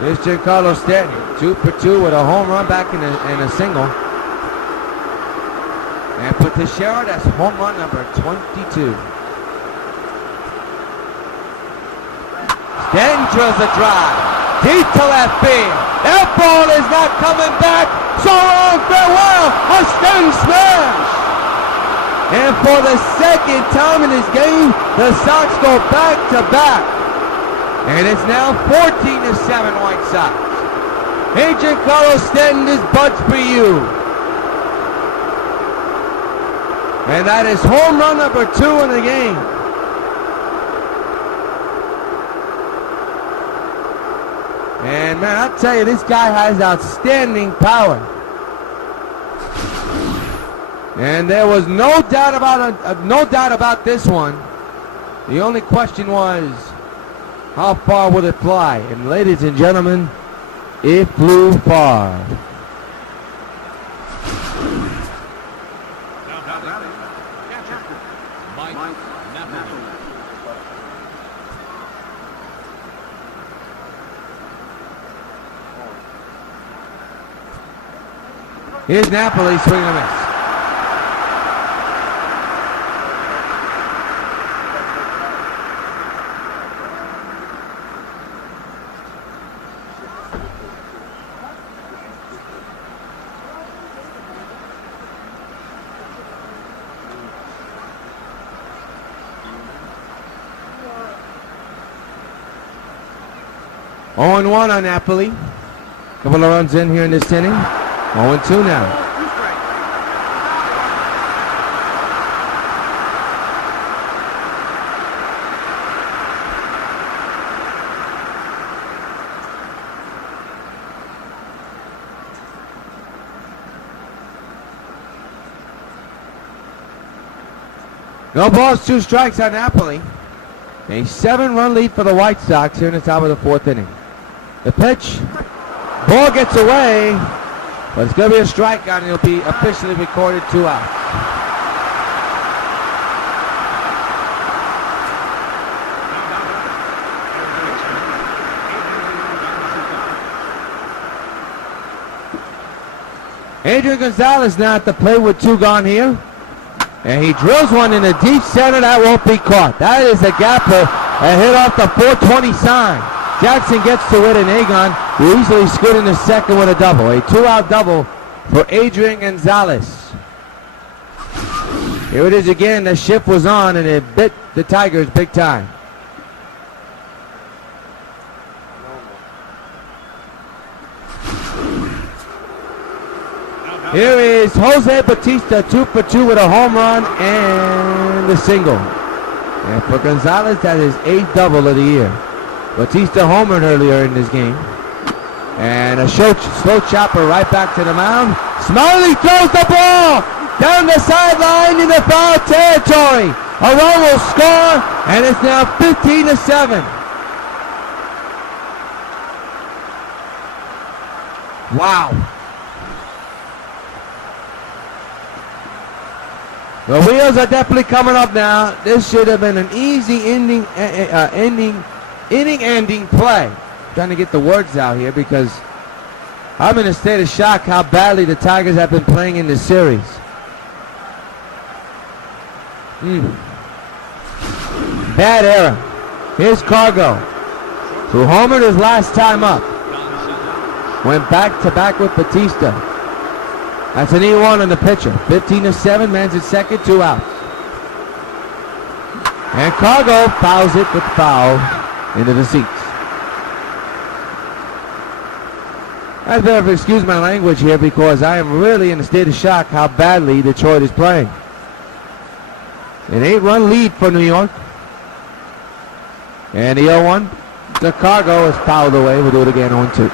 Here's Giancarlo Stanton, 2 for 2 with a home run back and a single. And for Teixeira, that's home run number 22. Stanton drills a drive, deep to left field. That ball is not coming back. So long, farewell, a Stanton smash. And for the second time in this game, the Sox go back to back. And it's now 14-7 White Sox. Hey, Giancarlo Stanton, this bud's for you. And that is home run number 2 in the game. And man, I'll tell you, this guy has outstanding power. And there was no doubt about this one. The only question was, how far would it fly? And ladies and gentlemen, it flew far. Here's Napoli swinging a miss. Oh, 1 on Napoli. Couple of runs in here in this inning. 0-2 now. No balls, 2 strikes on Napoli. A 7-run lead for the White Sox here in the top of the 4th inning. The pitch. Ball gets away. But it's going to be a strikeout, and it'll be officially recorded 2 outs. Adrian Gonzalez now at the plate with 2 gone here. And he drills one in the deep center. That won't be caught. That is a gapper. A hit off the 420 sign. Jackson gets to it, and Agon will easily scoot in the second with a double. A 2-out double for Adrian Gonzalez. Here it is again. The shift was on, and it bit the Tigers big time. Here is Jose Bautista, 2 for 2 with a home run and a single. And for Gonzalez, that is 8th double of the year. Bautista homered earlier in this game. And a slow chopper right back to the mound. Smiley throws the ball down the sideline in the foul territory. A run will score, and it's now 15-7. Wow. The wheels are definitely coming up now. This should have been an easy inning-ending play. I'm trying to get the words out here because I'm in a state of shock how badly the Tigers have been playing in this series. Bad error. Here's Cargo, who homered his last time up. Went back-to-back with Bautista. That's an E1 on the pitcher. 15-7, man's at second, 2 outs. And Cargo fouls it with foul into the seats. I better excuse my language here because I am really in a state of shock how badly Detroit is playing. An 8-run lead for New York. And the 0-1. The Cargo is fouled away. We'll do it again, 0-2.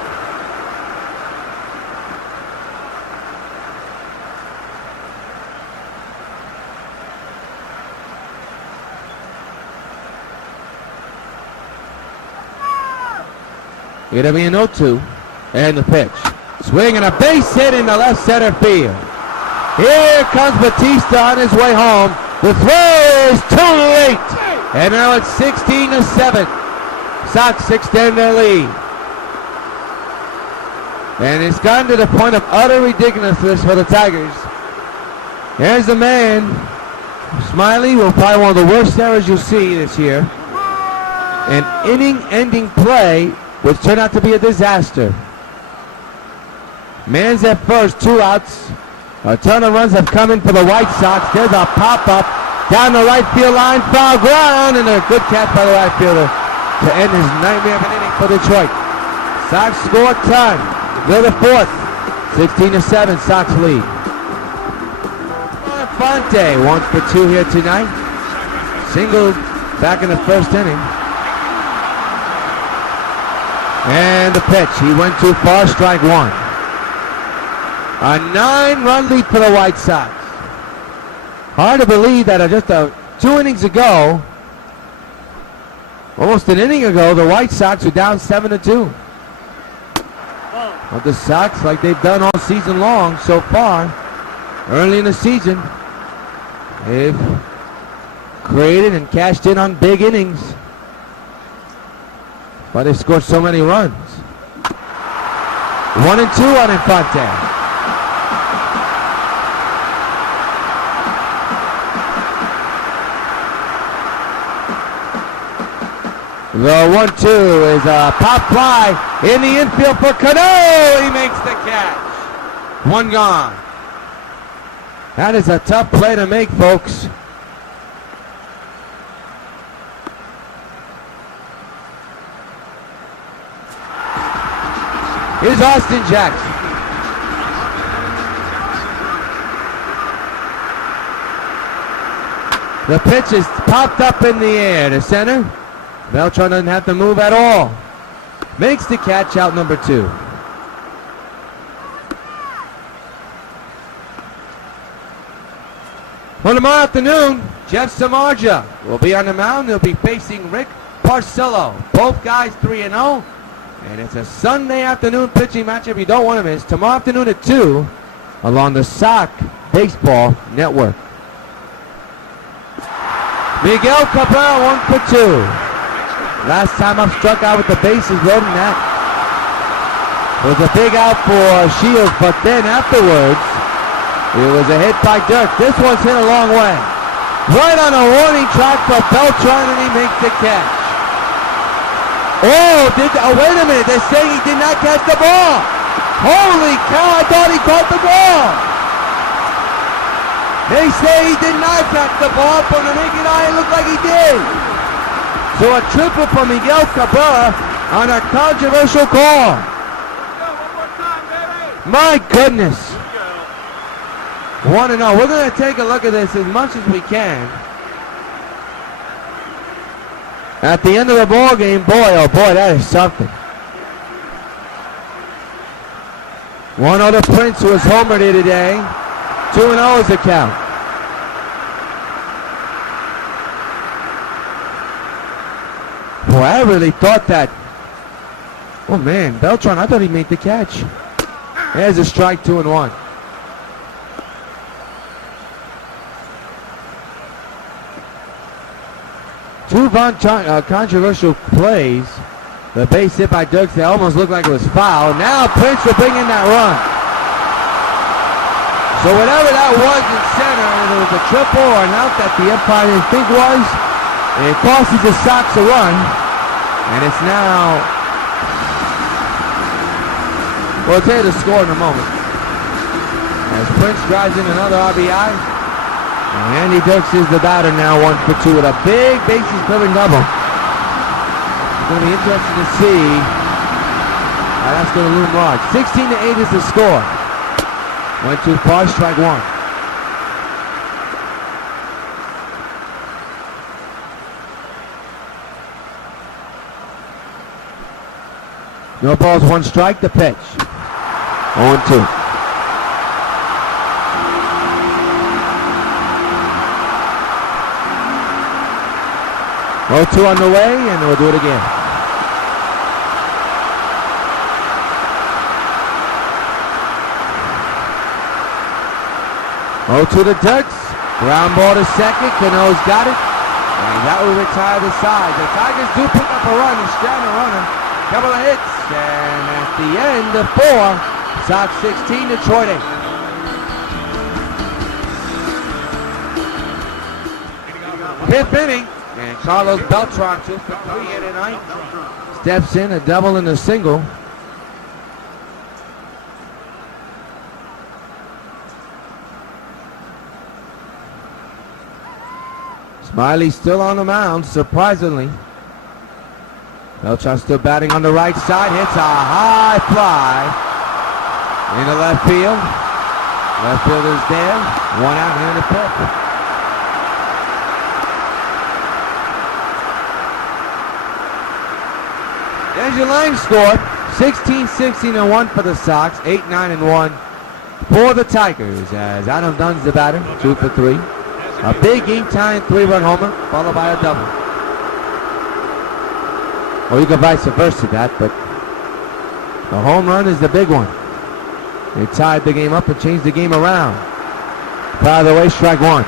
It'll be an 0-2. And the pitch. Swing and a base hit in the left center field. Here comes Bautista on his way home. The throw is too late. And now it's 16-7. Sox extend their lead. And it's gotten to the point of utter ridiculousness for the Tigers. Here's the man. Smiley will probably one of the worst errors you'll see this year. An inning-ending play, which turned out to be a disaster. Man's at first, 2 outs. A ton of runs have come in for the White Sox. There's a pop-up down the right field line, foul ground, and a good catch by the right fielder to end his nightmare of an inning for Detroit. Sox score time. Go to 4th. 16-7, Sox lead. Fonte, 1 for 2 here tonight. Single back in the first inning. And the pitch. He went too far, strike 1. A 9-run lead for the White Sox. Hard to believe that just 2 innings ago, almost an inning ago, the White Sox were down 7-2. But the Sox, like they've done all season long so far, early in the season, they've created and cashed in on big innings. But they've scored so many runs. 1-2 on Infante. The 1-2 is a pop fly in the infield for Cano. He makes the catch. 1 gone. That is a tough play to make, folks. Here's Austin Jackson. The pitch is popped up in the air to center. Beltran doesn't have to move at all. Makes the catch, out number 2. Well, tomorrow afternoon, Jeff Samardzija will be on the mound. He'll be facing Rick Porcello. Both guys 3-0. And it's a Sunday afternoon pitching matchup you don't want to miss. Tomorrow afternoon at 2 along the Sox Baseball Network. Miguel Cabrera, 1 for 2. Last time I've struck out with the bases loaded, that was a big out for Shields, but then afterwards, it was a hit by Dirk. This one's hit a long way. Right on a warning track for Beltran, and he makes the catch. Oh, wait a minute, they're saying he did not catch the ball. Holy cow, I thought he caught the ball. They say he did not catch the ball. From the naked eye, it looked like he did. So a triple for Miguel Cabrera on a controversial call. My goodness. 1-0. We're going to take a look at this as much as we can. At the end of the ball game, boy, oh boy, that is something. 1-0 to Prince, who was homered here today. 2-0 is the count. Boy, I really thought that. Oh man, Beltran, I thought he made the catch. There's a strike, 2-1. Two controversial plays. The base hit by Dirks, that almost looked like it was foul. Now Prince will bring in that run. So whatever that was in center, it was a triple or an out that the umpire didn't think was. It costs the Sox a run. And it's now, we'll tell you the score in a moment. As Prince drives in another RBI. And Andy Dirks is the batter now, 1 for 2 with a big bases clearing double. It's going to be interesting to see how that's going to loom large. 16-8 is the score. Went too far, strike 1. No balls, 1 strike, the pitch. 0-2. Oh, 2 on the way, and we'll do it again. Oh, to the Ducks. Ground ball to second. Cano's got it. And that will retire the side. The Tigers do pick up a run. He's down a runner. couple of hits, and at the end of 4, Sox 16, Detroit 8. Fifth inning, and Carlos Beltran 2 for 3 here tonight. Steps in, a double and a single. Smiley still on the mound, surprisingly. Beltran still batting on the right side, hits a high fly into left field. Left fielder's there, 1 out here in the fifth. There's your line score, 16-16-1 for the Sox, 8-9-1 for the Tigers, as Adam Dunn's the batter, 2 for 3. A big game-tying 3-run homer, followed by a double. Or you can vice versa that, but the home run is the big one. They tied the game up and changed the game around. By the way, strike 1.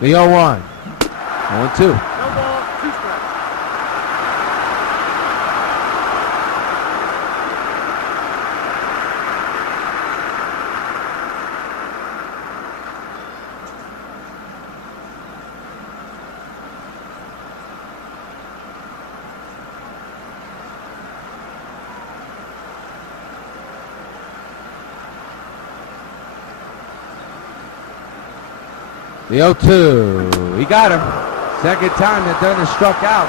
The 0-1. 1-2. The 0-2, he got him. Second time that Dunn is struck out.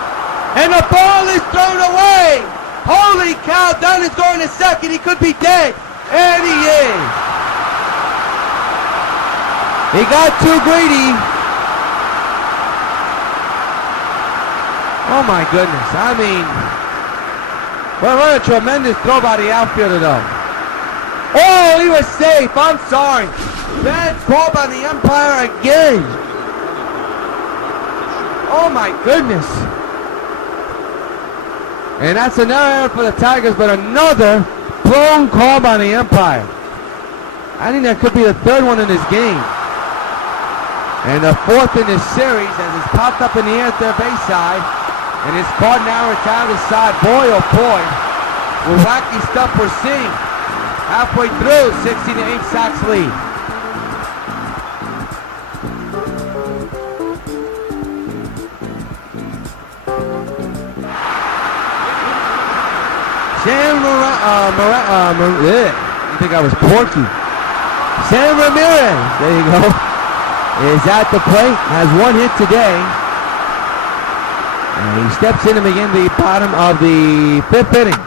And the ball is thrown away. Holy cow, Dunn is going to second. He could be dead. And he is. He got too greedy. Oh my goodness, I mean, what a tremendous throw by the outfielder though. Oh, he was safe, I'm sorry. Bad call by the umpire again. Oh my goodness. And that's another error for the Tigers, but another blown call by the umpire. I think that could be the third one in this game. And the fourth in this series, as it's popped up in the air at their base side. And it's caught now, it's out of the side. Boy, oh boy. What wacky stuff we're seeing. Halfway through, 16-8 Sox lead. I think I was Porky. Sam Ramirez, there you go, is at the plate, has 1 hit today. And he steps in him again the bottom of the 5th inning.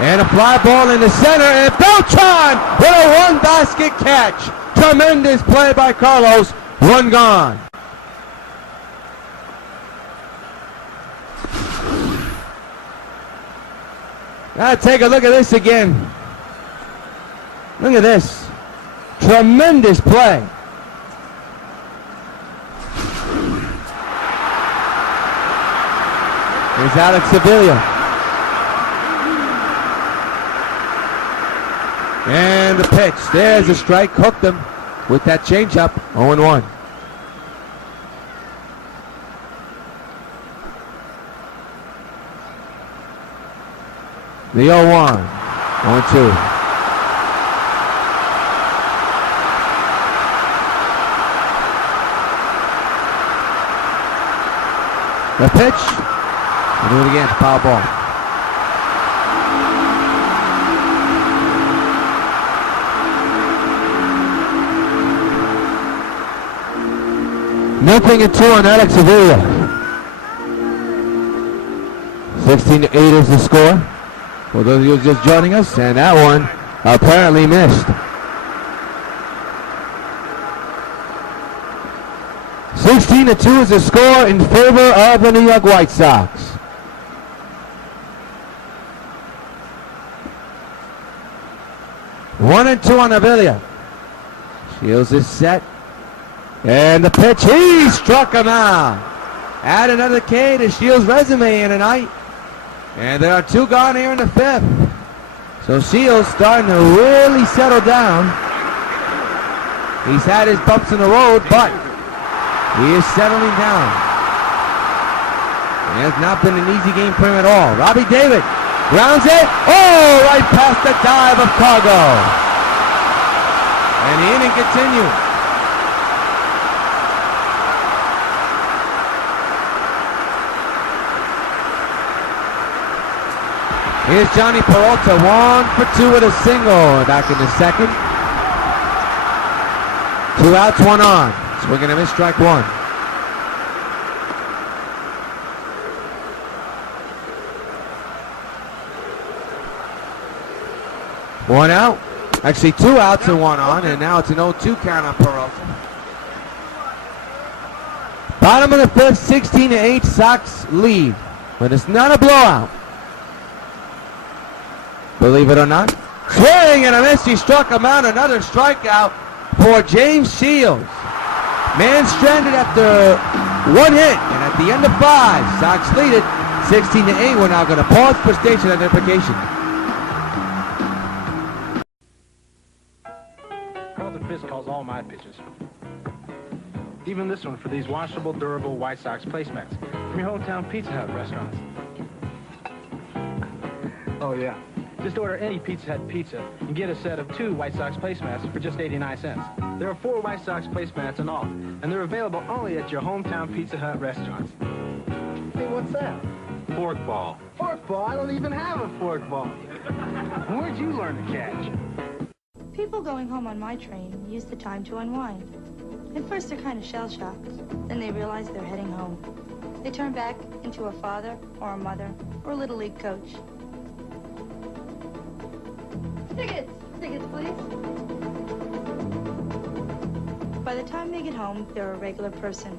And a fly ball in the center, and Beltran with a 1-basket catch. Tremendous play by Carlos, 1 gone. Now take a look at this again. Look at this. Tremendous play. Here's Alex Sevilla. And the pitch. There's a strike. Hooked him with that changeup. 0-1. The 0-1. 1-2. The pitch. We'll do it again. Foul ball. Nothing at 2 on Alex Sevilla. 16-8 is the score. For those of you just joining us, and that one apparently missed. 16-2 is the score in favor of the New York White Sox. One and 2 on Avila. Shields is set. And the pitch, he struck him out. Add another K to Shields' resume here tonight. And there are 2 gone here in the 5th. So Shields starting to really settle down. He's had his bumps in the road, but he is settling down. It has not been an easy game for him at all. Robbie David grounds it. Oh, right past the dive of Cargo. And the inning continues. Here's Johnny Peralta, 1 for 2 with a single back in the second. 2 outs, 1 on. Swinging a miss, strike 1. One out. Actually, 2 outs and 1 on, and now it's an 0-2 count on Peralta. Bottom of the 5th, 16-8, Sox lead. But it's not a blowout. Believe it or not. Swing and a miss. He struck him out. Another strikeout for James Shields. Man stranded after 1 hit. And at the end of 5, Sox lead it 16-8. We're now going to pause for station identification. Carlton Fisk calls all my pitches. Even this one for these washable, durable White Sox placemats from your hometown Pizza Hut restaurants. Oh, yeah. Just order any Pizza Hut pizza and get a set of 2 White Sox placemats for just 89 cents. There are 4 White Sox placemats in all, and they're available only at your hometown Pizza Hut restaurants. Hey, what's that? Fork ball. Fork ball? I don't even have a fork ball. Where'd you learn to catch? People going home on my train use the time to unwind. At first they're kind of shell-shocked. Then they realize they're heading home. They turn back into a father or a mother or a Little League coach. Tickets! Tickets, please. By the time they get home, they're a regular person.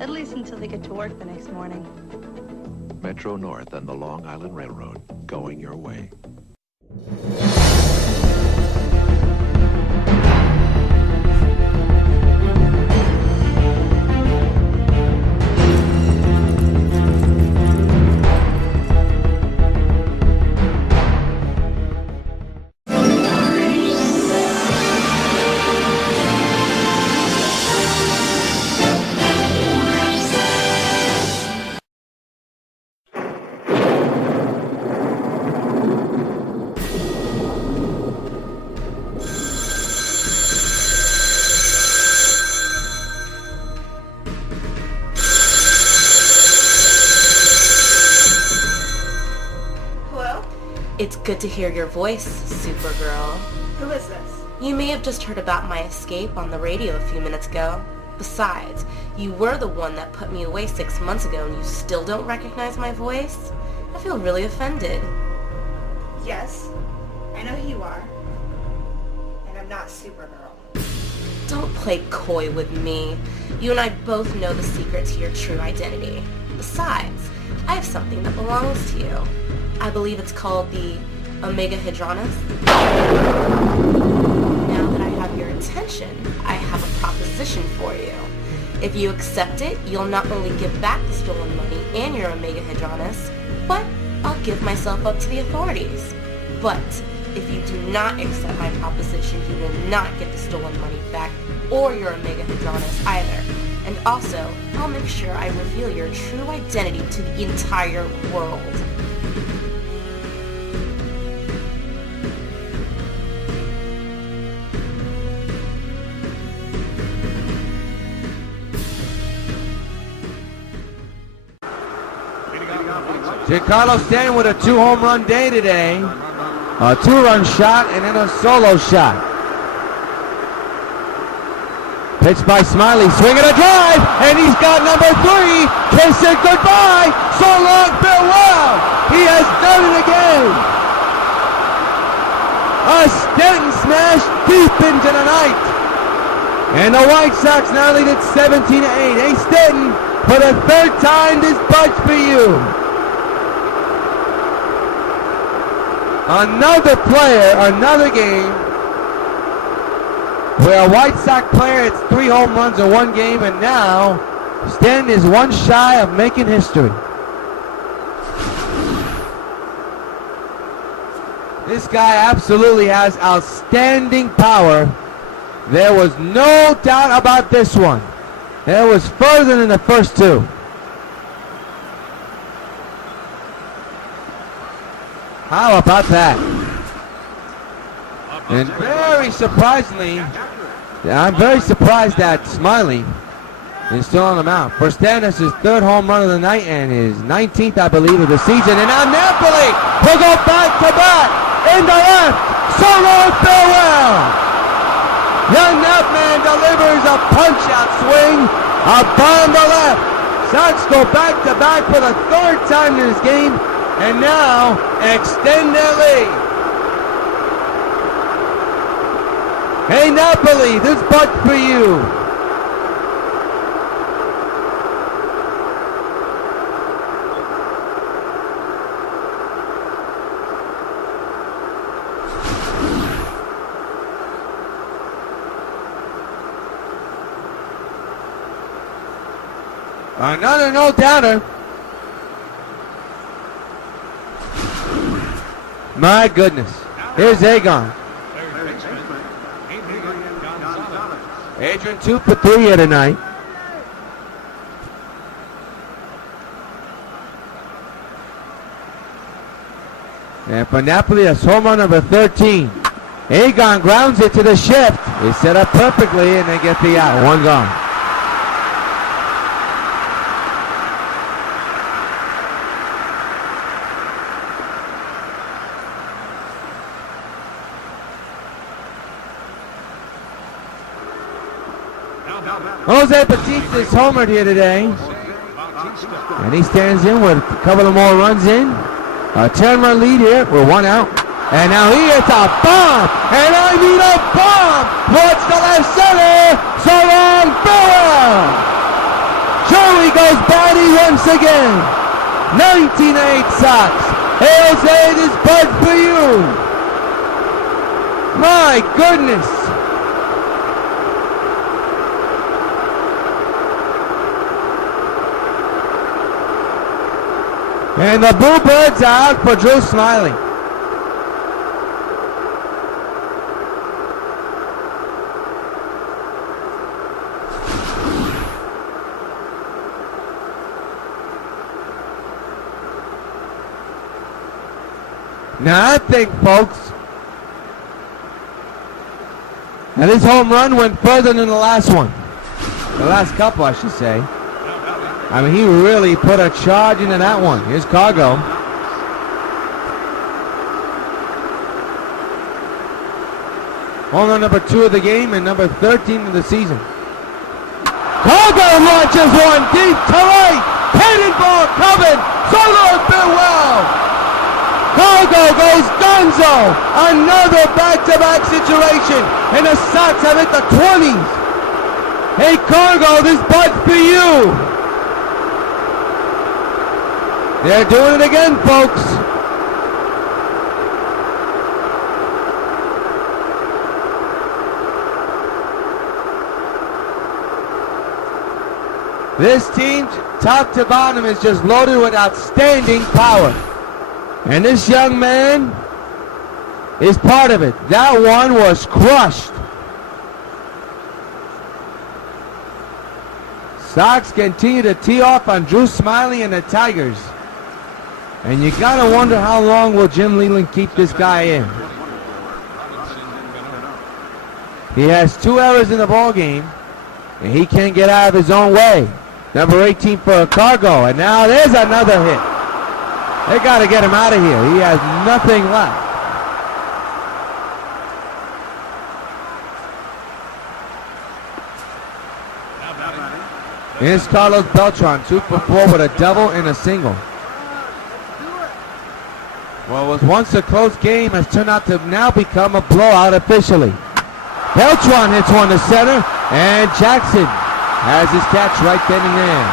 At least until they get to work the next morning. Metro North and the Long Island Railroad, going your way. It's good to hear your voice, Supergirl. Who is this? You may have just heard about my escape on the radio a few minutes ago. Besides, you were the one that put me away 6 months ago and you still don't recognize my voice? I feel really offended. Yes, I know who you are. And I'm not Supergirl. Don't play coy with me. You and I both know the secret to your true identity. Besides, I have something that belongs to you. I believe it's called the Omega Hadronus. Now that I have your attention, I have a proposition for you. If you accept it, you'll not only give back the stolen money and your Omega Hadronus, but I'll give myself up to the authorities. But if you do not accept my proposition, you will not get the stolen money back or your Omega Hadronus either. And also, I'll make sure I reveal your true identity to the entire world. Giancarlo Stanton with a 2-home run day today. A 2-run shot and then a solo shot. Pitched by Smiley, swinging a drive, and he's got number 3. Kissing goodbye. So long, farewell. He has done it again. A Stanton smash deep into the night. And the White Sox now lead it 17-8. Hey, Stanton, for the 3rd time this budge for you. Another player, another game where a White Sox player hits 3 home runs in 1 game, and now Stanton is 1 shy of making history. This guy absolutely has outstanding power. There was no doubt about this one. It was further than the first two. How about that? And very surprisingly, I'm very surprised that Smiley is still on the mound. For Stan, that's his third home run of the night and his 19th, I believe, of the season. And now Napoli will go back to back in the left. Solo farewell. Young Napman delivers a punch-out swing upon the left. Sox go back to back for the third time in this game and now extend their lead. Hey Napoli, this butt for you. Another no-doubter. My goodness. Here's Agon. Adrian 2 for 3 here tonight. And for Napoli, that's home run number 13. Agon grounds it to the shift. It's set up perfectly and they get the out. One gone. Jose Batista is homered here today. And he stands in with a couple of more runs in. A 10-run lead here with one out. And now he hits a bomb. And I mean a bomb. Towards the left center. So long, farewell. Joey goes batty once again. 19-8 Sox. Jose, this bud for you. My goodness. And the Bluebirds are out for Drew Smiley. Now I think, folks, now this home run went further than the last one. The last couple, I should say. I mean, he really put a charge into that one. Here's Cargo. Home run number 2 of the game and number 13 of the season. Cargo launches one deep to right. Cannonball coming. So long, farewell. Cargo goes gonzo. Another back-to-back situation. And the Sox have hit the 20s. Hey, Cargo, this bud for you. They're doing it again, folks. This team, top to bottom, is just loaded with outstanding power. And this young man is part of it. That one was crushed. Sox continue to tee off on Drew Smiley and the Tigers. And you gotta wonder how long will Jim Leland keep this guy in. He has 2 errors in the ball game, and he can't get out of his own way. Number 18 for a Cargo, and now there's another hit. They gotta get him out of here. He has nothing left. Here's Carlos Beltran, 2 for 4 with a double and a single. Well, it was once a close game, has turned out to now become a blowout officially. Beltran hits one to center, and Jackson has his catch right then and there.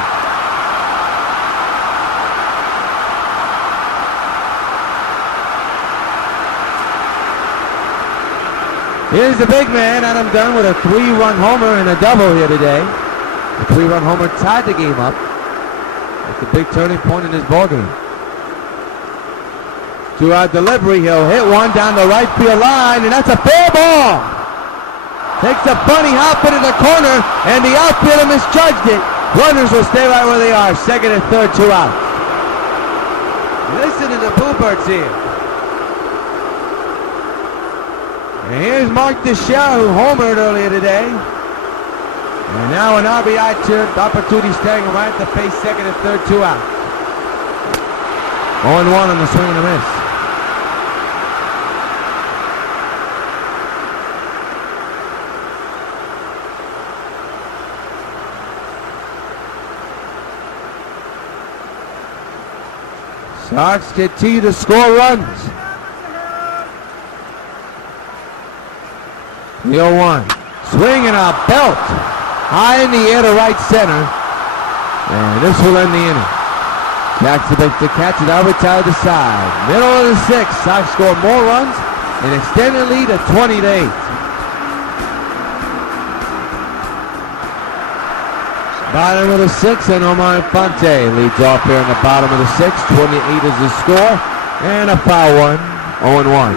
Here's the big man, Adam Dunn, with a 3-run homer and a double here today. The 3-run homer tied the game up. It's a big turning point in this ballgame. 2-out delivery. He'll hit one down the right field line, and that's a fair ball. Takes a bunny hop into the corner, and the outfielder misjudged it. Runners will stay right where they are. Second and third, 2 outs. Listen to the Bluebirds here. And here's Mark DeShell, who homered earlier today. And now an RBI opportunity staring right at the face. Second and third, 2 outs. 0-1 on the swing and a miss. Sox continue to score runs. The 0-1. Swing and a belt. High in the air to right center. And this will end the inning. Jackson makes the catch and Albertine to the side. Middle of the sixth. Sox score more runs and extend the lead to 20-8. Bottom of the sixth, and Omar Infante leads off here in the bottom of the sixth. 28 is the score, and a foul one, 0-1.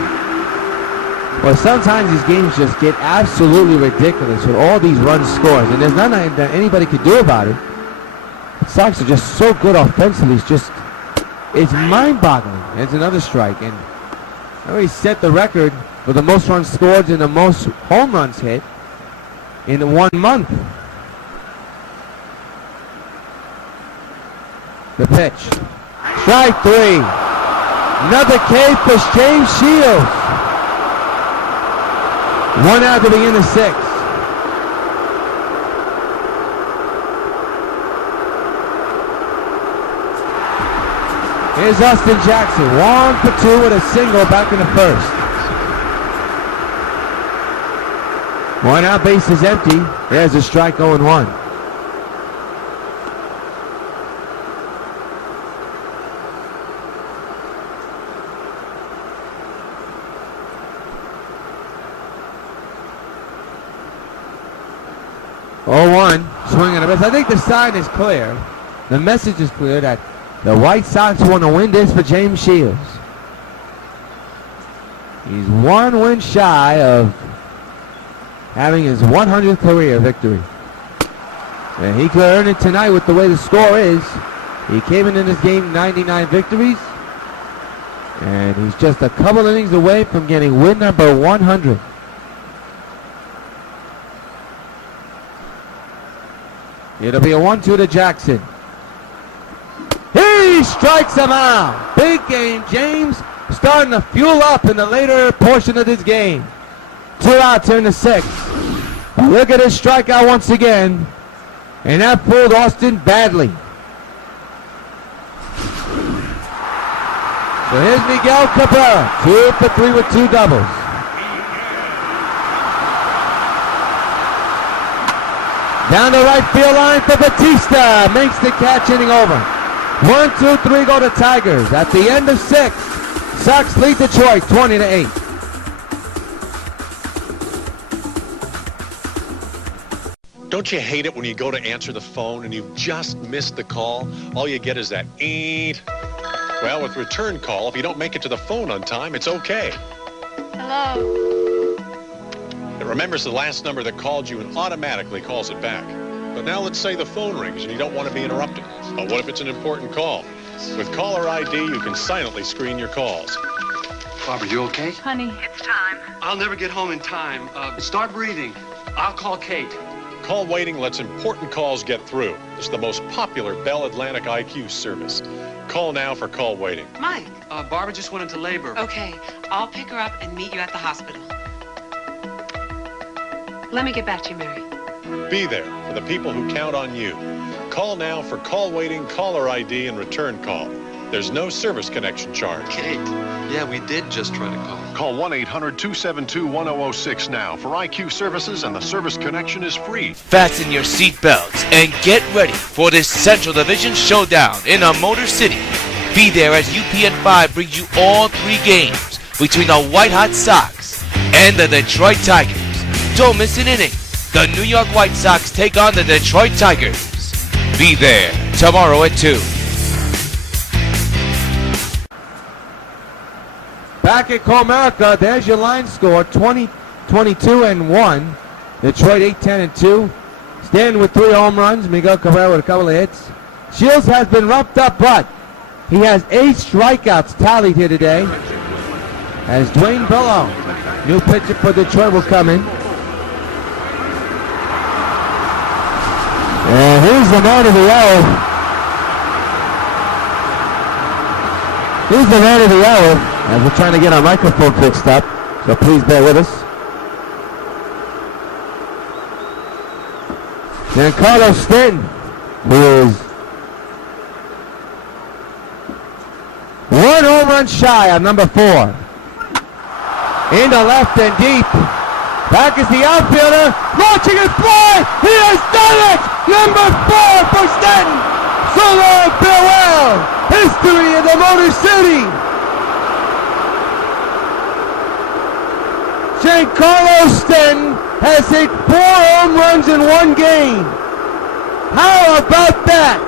Well, sometimes these games just get absolutely ridiculous with all these runs scored, and there's nothing that anybody could do about it. The Sox are just so good offensively. It's mind-boggling. It's another strike, and I already set the record for the most runs scored and the most home runs hit in 1 month. The pitch. Strike 3. Another K for James Shields. 1 out to begin the sixth. Here's Austin Jackson. 1 for 2 with a single back in the first. 1 out, base is empty. There's a strike, 0-1. Swing and a miss. I think the sign is clear. The message is clear that the White Sox want to win this for James Shields. He's 1 win shy of having his 100th career victory. And he could earn it tonight with the way the score is. He came in this game 99 victories. And he's just a couple innings away from getting win number 100. It'll be a 1-2 to Jackson. He strikes him out. Big game. James starting to fuel up in the later portion of this game. 2 outs in the sixth. Look at his strikeout once again. And that fooled Austin badly. So here's Miguel Cabrera. 2 for 3 with 2 doubles. Down the right field line for Batista. Makes the catch, inning over. 1, 2, 3 go to Tigers. At the end of 6, Sox lead Detroit 20-8. Don't you hate it when you go to answer the phone and you've just missed the call? All you get is that eeet. Well, with Return Call, if you don't make it to the phone on time, it's okay. Hello? It remembers the last number that called you and automatically calls it back. But now let's say the phone rings and you don't want to be interrupted. But what if it's an important call? With Caller ID, you can silently screen your calls. Barbara, you okay? Honey, it's time. I'll never get home in time. Start breathing. I'll call Kate. Call waiting lets important calls get through. It's the most popular Bell Atlantic IQ service. Call now for call waiting. Mike, Barbara just went into labor. Okay, I'll pick her up and meet you at the hospital. Let me get back to you, Mary. Be there for the people who count on you. Call now for call waiting, caller ID, and return call. There's no service connection charge. Kate, yeah, we did just try to call. Call 1-800-272-1006 now for IQ services, and the service connection is free. Fasten your seatbelts and get ready for this Central Division showdown in a Motor City. Be there as UPN 5 brings you all 3 games between the White Hot Sox and the Detroit Tigers. Don't miss an inning. The New York White Sox take on the Detroit Tigers. Be there tomorrow at 2. Back at Comerica, there's your line score, 20-22-1. Detroit 8-10-2. Stanton with 3 home runs. Miguel Cabrera with a couple of hits. Shields has been roughed up, but he has 8 strikeouts tallied here today. As Dwayne Billow, new pitcher for Detroit, will come in. And here's the man of the hour. Here's the man of the hour. As we're trying to get our microphone fixed up, so please bear with us. Giancarlo Stanton, who is 1 home run shy of number 4. Into left and deep. Back is the outfielder, launching it fly. He has done it! Number 4 for Stanton. So long, farewell. History in the Motor City. Giancarlo Stanton has hit 4 home runs in 1 game. How about that?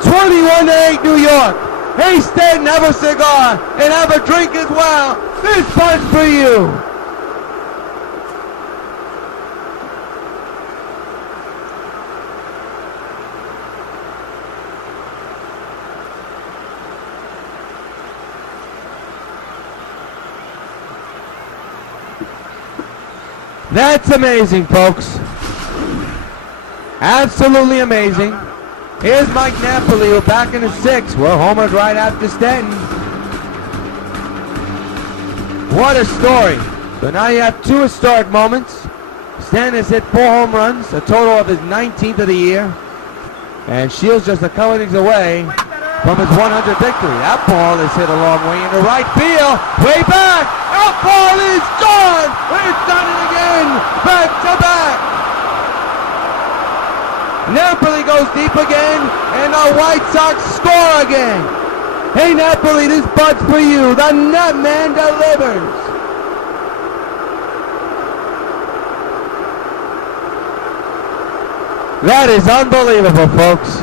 21-8 New York. Hey Stanton, have a cigar and have a drink as well. This one's for you. That's amazing, folks. Absolutely amazing. Here's Mike Napoli, who back in the 6th. Well, homered right after Stanton. What a story. So now you have 2 historic moments. Stanton has hit 4 home runs, a total of his 19th of the year. And Shields just a couple innings away from his 100th victory. That ball is hit a long way into right field. Way back. That ball is gone. We've done it again. Back to back. Napoli goes deep again, and the White Sox score again. Hey Napoli, this bud's for you. The nut man delivers. That is unbelievable, folks.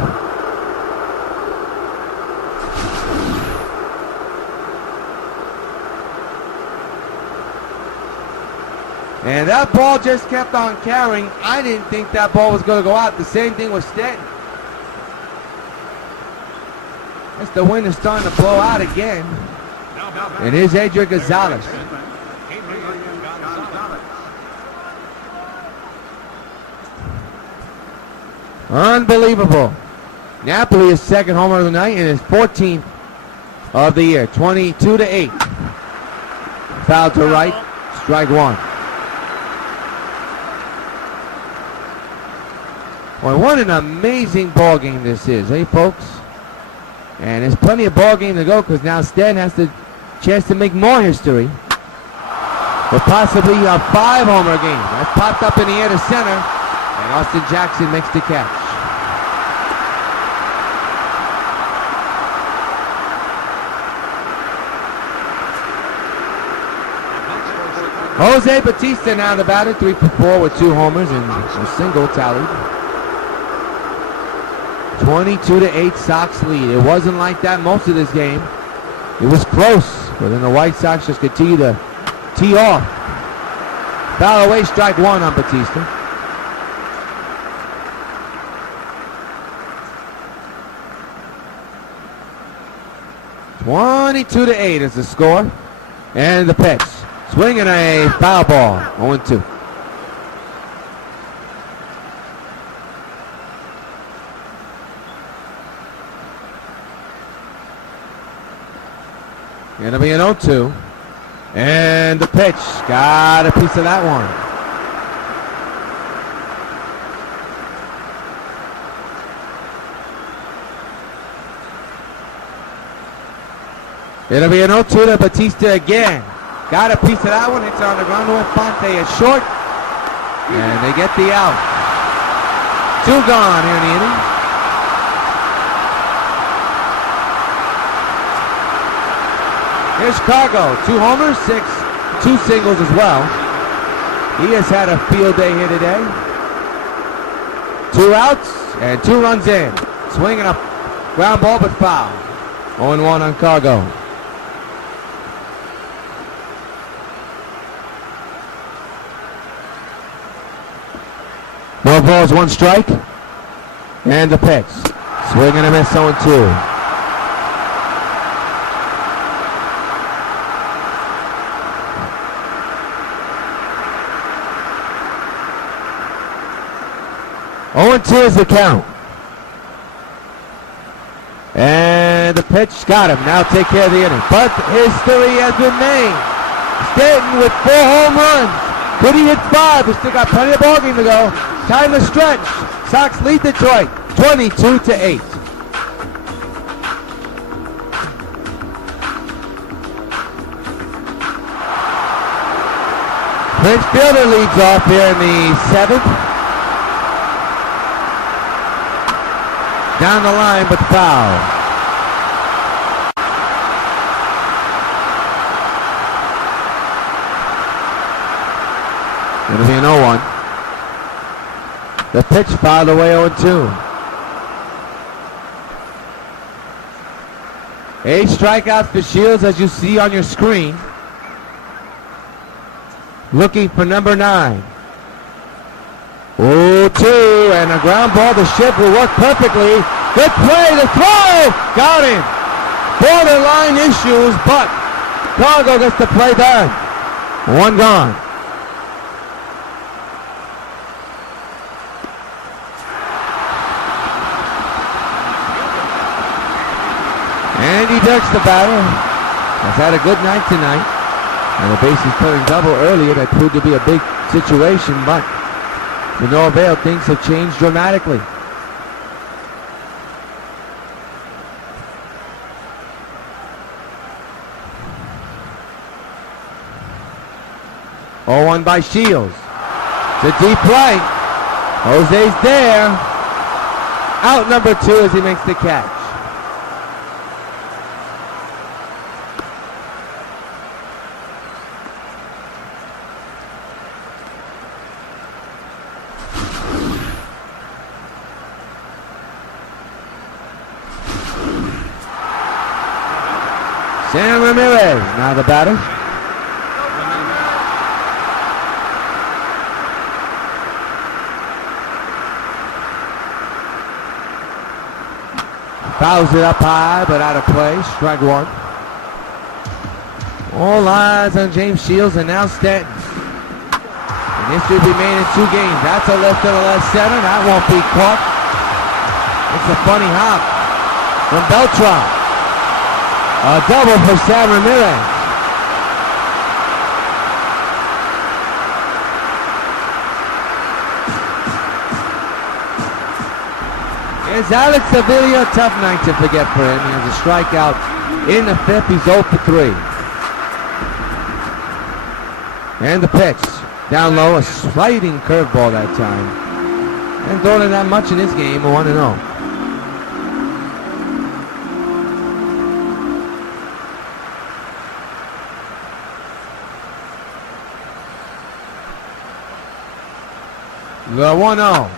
And that ball just kept on carrying. I didn't think that ball was going to go out. The same thing with Stanton. As the wind is starting to blow out again. And here's Adrian Gonzalez. Unbelievable. Napoli is 2nd homer of the night and his 14th of the year. 22-8. Foul to right. Strike 1. Boy, what an amazing ball game this is, hey folks? And there's plenty of ball game to go because now Stanton has the chance to make more history. Or possibly a 5-homer game. That's popped up in the air to center, and Austin Jackson makes the catch. Jose Bautista now the batter, 3 for 4 with 2 homers and a single tallied. 22-8 Sox lead. It wasn't like that most of this game. It was close, but then the White Sox just continue to tee off. Foul away, strike 1 on Bautista. (22-8) is the score, and the pitch. Swinging a foul ball. 0-2. Gonna be an 0-2. And the pitch. Got a piece of that one. It'll be an 0-2 to Bautista again. Got a piece of that one. It's on the ground to Infante. Is short. And they get the out. 2 gone here in the inning. Here's Cargo, 2 homers, 2 singles as well. He has had a field day here today. 2 outs and 2 runs in. Swinging a ground ball but foul. 0-1 on Cargo. balls, 1 strike. And the pitch. Swing and a miss, 0-2. Oh, 2 is the count. And the pitch got him. Now take care of the inning. But history has been made. Stanton with 4 home runs. Could he hit 5? He's still got plenty of ballgame to go. Time to stretch. Sox lead Detroit 22-8. Prince Fielder leads off here in the 7th. Down the line, but foul. It'll be an 0-1. The pitch fouled away 0-2. 8 strikeouts for Shields, as you see on your screen. Looking for number 9. 0-2, and a ground ball. The shift will work perfectly. Good play, the throw! Got him. Borderline issues, but Cargo gets the play done. 1 gone. Andy Dirks, the batter, has had a good night tonight. And the bases turning double earlier. That proved to be a big situation, but to no avail, things have changed dramatically. Oh, 0-1 by Shields. It's a deep right. Jose's there. Out number 2 as he makes the catch. Sam Ramirez, now the batter. Fouls it up high, but out of play. Strike 1. All eyes on James Shields and now Stanton. And this should be made in 2 games. That's a lift to the left center. That won't be caught. It's a funny hop from Beltran. A double for Sam Ramirez. It's Alex Sevilla, tough night to forget for him. He has a strikeout in the 5th. He's 0 for 3. And the pitch. Down low, a sliding curveball that time. And throwing it that much in this game, 1-0. The 1-0.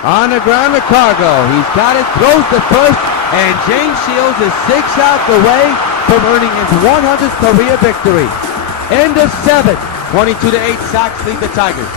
On the ground to Cargo. He's got it, throws the first, and James Shields is 6 outs away from earning his 100th career victory. End of 7th. 22-8, Sox lead the Tigers.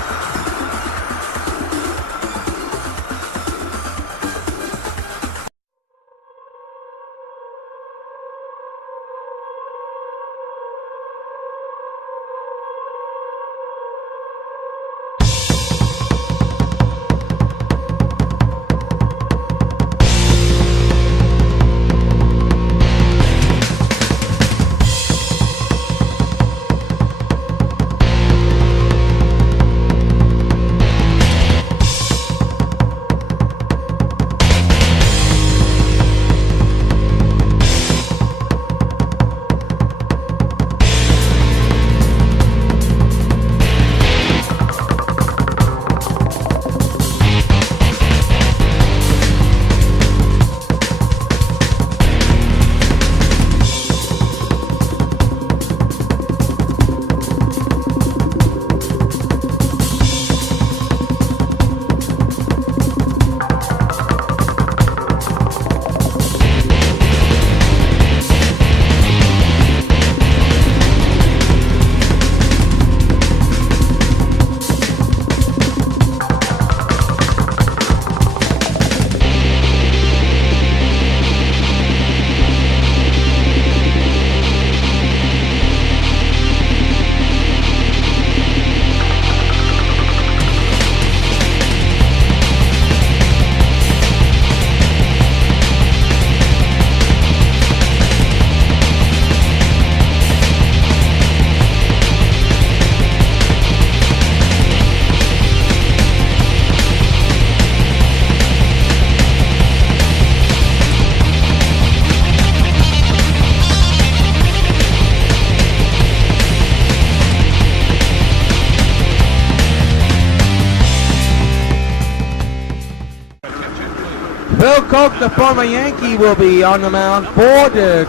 Bill Koch, the former Yankee, will be on the mound for the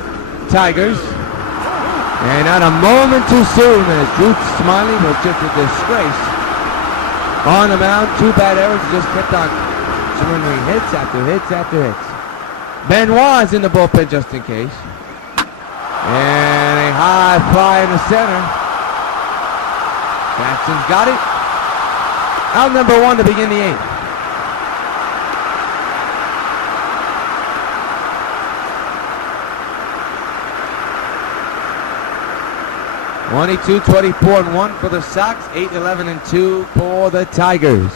Tigers. And not a moment too soon, as Drew Smiley was just a disgrace. On the mound, 2 bad errors, just kept on swinging hits after hits after hits. Benoit's in the bullpen just in case. And a high fly in the center. Jackson's got it. Out number 1 to begin the 8th. (22, 24, and 1 for the Sox, 8, 11, and 2 for the Tigers.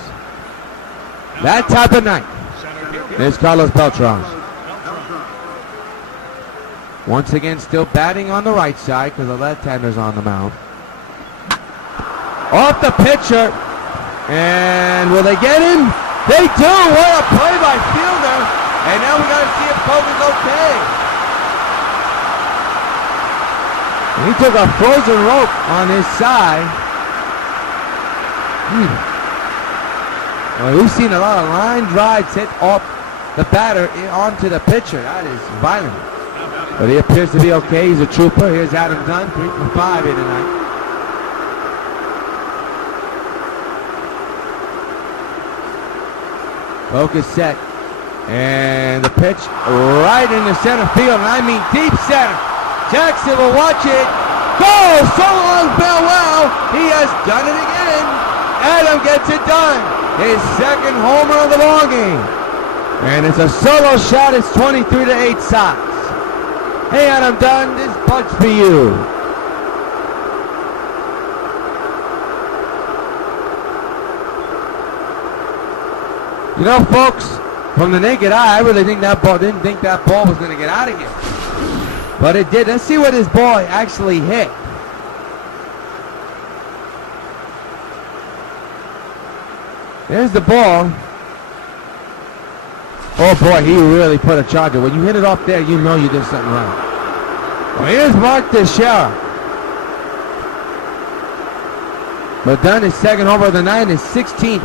That type of night. There's Carlos Beltran. Once again, still batting on the right side because the left-hander's on the mound. Off the pitcher. And will they get him? They do. What a play by Fielder. And now we got to see if Koch is okay. He took a frozen rope on his side. Well, we've seen a lot of line drives hit off the batter onto the pitcher. That is violent. But he appears to be okay. He's a trooper. Here's Adam Dunn, 3 for 5 here tonight. Focus set. And the pitch right in the center field. And I mean deep center. Jackson will watch it. Go! So long, Bellwell. He has done it again. Adam gets it done. His second homer of the ball game. And it's a solo shot. It's 23-8 Sox. Hey, Adam Dunn, this punch for you. You know, folks, from the naked eye, I really didn't think that ball was going to get out of here. But it did. Let's see what this ball actually hit. There's the ball. Oh boy, he really put a charger. When you hit it off there, you know you did something wrong. Well, here's Mark Teixeira. But done his second homer of the night, his 16th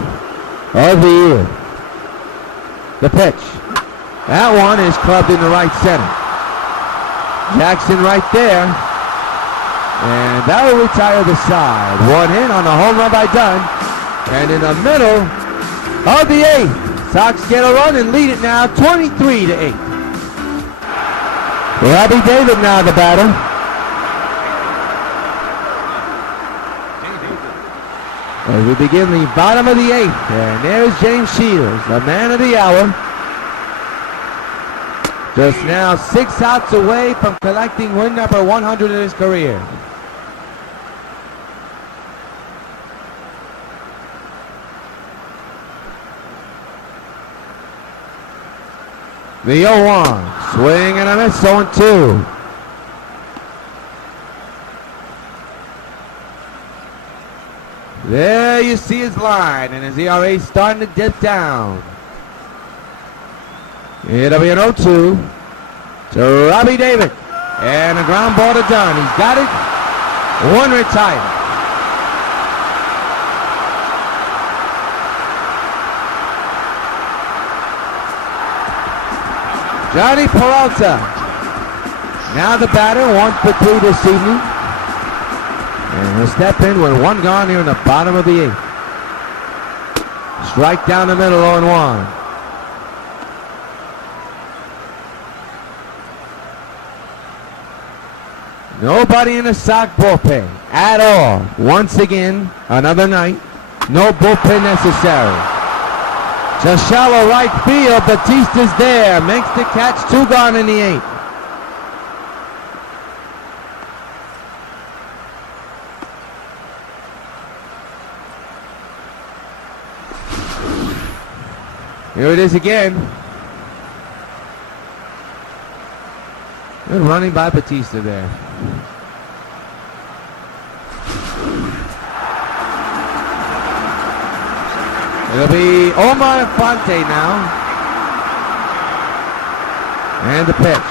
of the year. The pitch. That one is clubbed in the right center. Jackson right there. And that will retire the side. 1 hit on the home run by Dunn. And in the middle of the 8th, Sox get a run and lead it now 23-8. Robbie David now the batter. As we begin the bottom of the 8th, and there's James Shields, the man of the hour. Just now 6 outs away from collecting win number 100 in his career. The 0-1, swing and a miss, 0-2. There you see his line, and his ERA starting to dip down. It'll be an 0-2 to Robbie David, and a ground ball to Dunn. He's got it, 1 retired. Johnny Peralta, now the batter, 1 for 3 this evening. And he'll step in with 1 gone here in the bottom of the 8th. Strike down the middle, 0-1. Nobody in the Sox bullpen at all. Once again, another night, no bullpen necessary. Just shallow right field, Batista's there, makes the catch, 2 gone in the 8th. Here it is again. Good running by Batista there. It'll be Omar Infante now. And the pitch.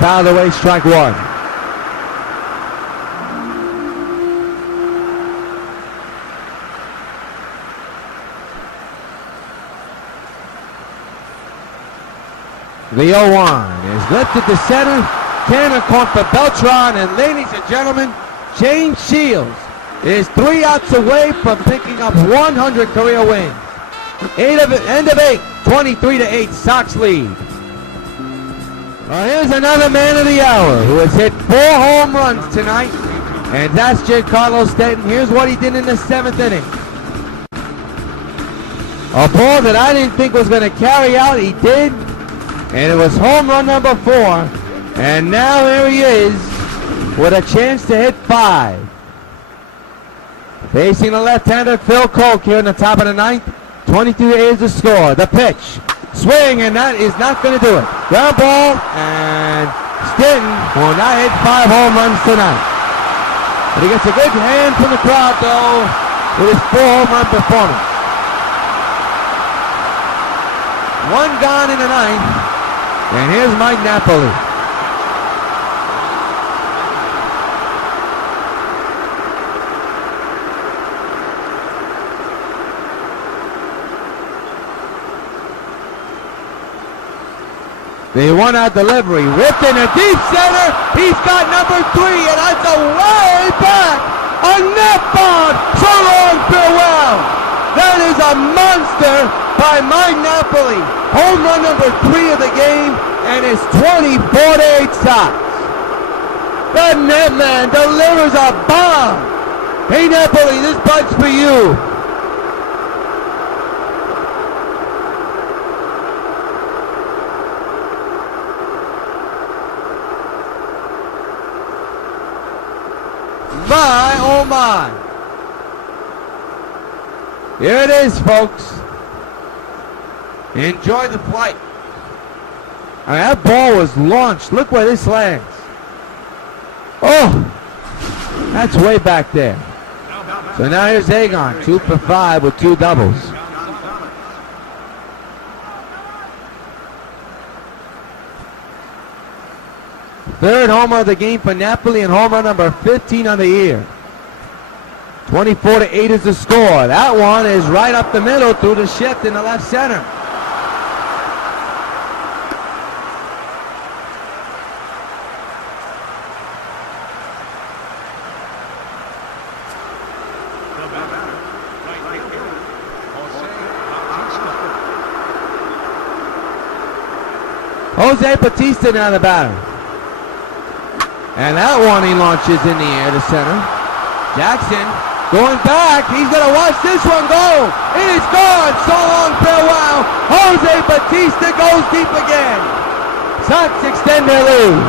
Fouled away, strike 1. The 0-1 is lifted to center. Cannon caught for Beltran, and ladies and gentlemen, James Shields is 3 outs away from picking up 100 career wins. End of 8, 23-8, Sox lead. Well, here's another man of the hour who has hit 4 home runs tonight, and that's Giancarlo Stanton. Here's what he did in the 7th inning. A ball that I didn't think was going to carry out, he did, and it was home run number 4. And now here he is with a chance to hit 5. Facing the left-hander Phil Koch here in the top of the 9th. 22-8 is the score. The pitch. Swing, and that is not going to do it. Ground ball, and Stanton will not hit 5 home runs tonight. But he gets a good hand from the crowd, though, with his 4 home run performance. 1 gone in the 9th, and here's Mike Napoli. The 1-out delivery, ripped in a deep center. He's got number 3, and that's a way back. A net bomb. So long, farewell. That is a monster by Mike Napoli. Home run number 3 of the game, and it's 24-8 Sox. The net man delivers a bomb. Hey Napoli, this bug's for you. My, oh my. Here it is, folks. Enjoy the flight. I mean, that ball was launched. Look where this lands. Oh, that's way back there. So now here's Agon, 2 for 5 with 2 doubles. Third homer of the game for Napoli and home run number 15 on the year. 24-8 is the score. That one is right up the middle through the shift in the left center. Jose Batista now the batter. And that one he launches in the air to center. Jackson going back. He's going to watch this one go. It is gone. So long, farewell. Jose Batista goes deep again. Sox extend their lead.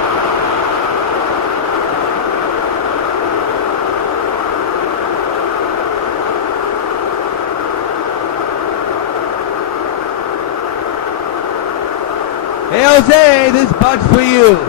Hey, Jose, this bug's for you.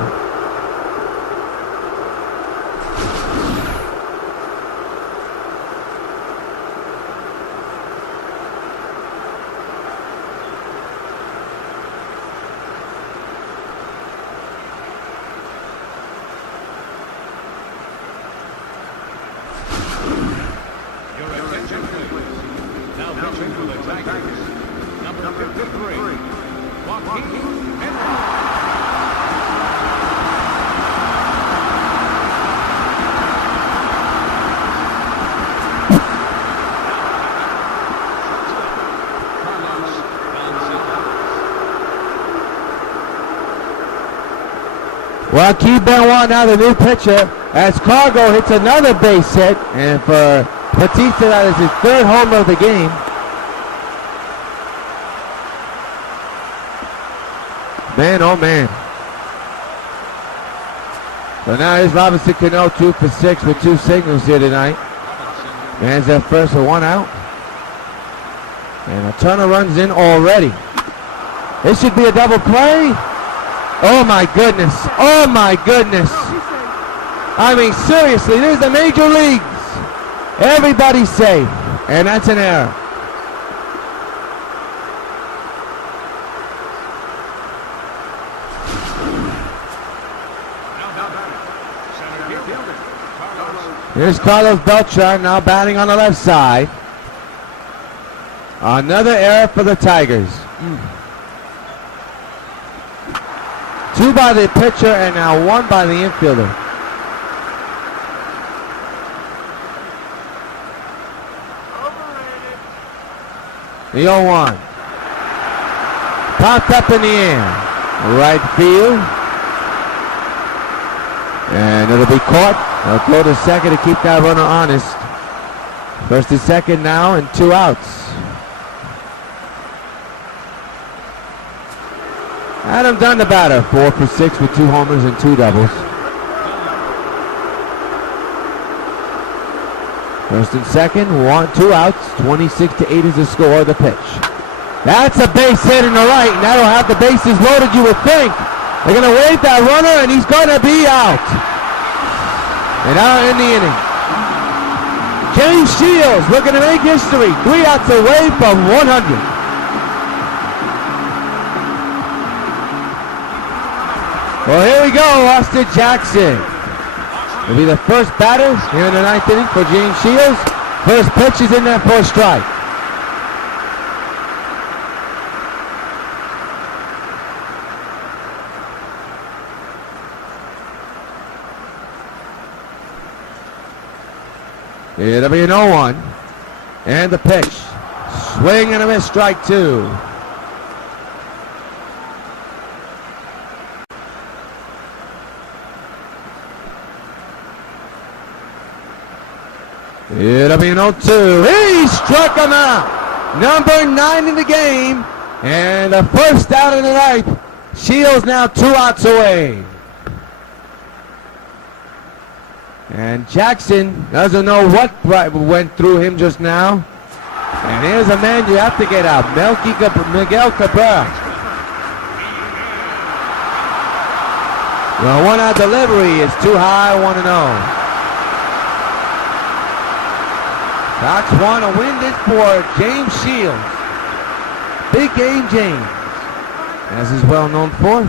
Well, Keith Benoit now the new pitcher as Cargo hits another base hit, and for Batista that is his 3rd homer of the game. Man, oh man. So now here's Robinson Cano, 2 for 6 with 2 singles here tonight. Man's at first with 1 out. And a ton of runs in already. This should be a double play. Oh my goodness. Oh my goodness. I mean, seriously, there's the major leagues. Everybody's safe. And that's an error. Here's Carlos Beltran now batting on the left side. Another error for the Tigers. 2 by the pitcher and now 1 by the infielder. The 0-1. Popped up in the air. Right field. And it'll be caught. They'll throw to second to keep that runner honest. First and second now and 2 outs. Adam Dunn the batter, 4 for 6 with 2 homers and 2 doubles. First and second, 2 outs, 26-8 is the score. The pitch. That's a base hit in the right, and that'll have the bases loaded, you would think. They're going to wave that runner, and he's going to be out. And out in the inning. James Shields looking to make history. 3 outs away from 100. Well, here we go, Austin Jackson. Will be the first batter here in the 9th inning for James Shields. First pitch is in there for a strike. It'll be an 0-1. And the pitch. Swing and a miss, strike 2. It'll be an 0-2. He struck him out. Number 9 in the game. And the first out of the night. Shields now 2 outs away. And Jackson doesn't know what went through him just now. And here's a man you have to get out. Miguel Cabrera. The 1-out delivery is too high, 1-0. Sox want to win this for James Shields. Big game James, as he's well known for.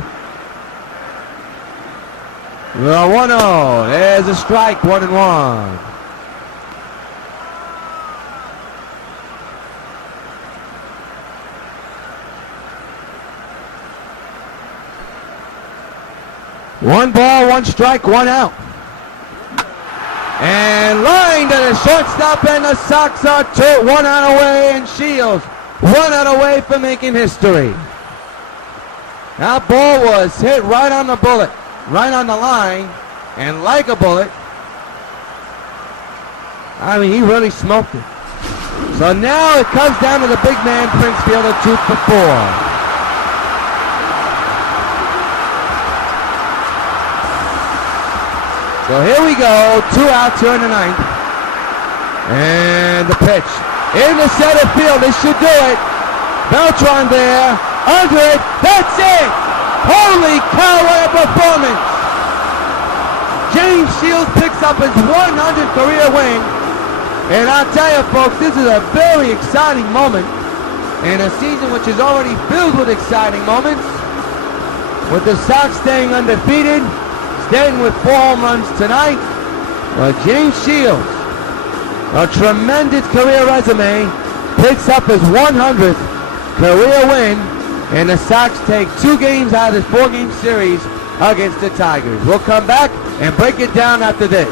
Well, 1-0. There's a strike, 1-1. One ball, 1 strike, 1 out. And line to the shortstop, and the Sox are 1 out away, and Shields 1 out away from making history. That ball was hit right on the bullet, right on the line, and like a bullet. I mean, he really smoked it. So now it comes down to the big man, Prince Fielder, 2 for 4. So here we go, 2 outs here in the 9th. And the pitch. In the center field, they should do it. Beltran there, under it, that's it! Holy cow, what a performance! James Shields picks up his 100th career win. And I'll tell you folks, this is a very exciting moment in a season which is already filled with exciting moments. With the Sox staying undefeated, staying with 4 home runs tonight. Well, James Shields, a tremendous career resume, picks up his 100th career win, and the Sox take 2 games out of this 4-game series against the Tigers. We'll come back and break it down after this.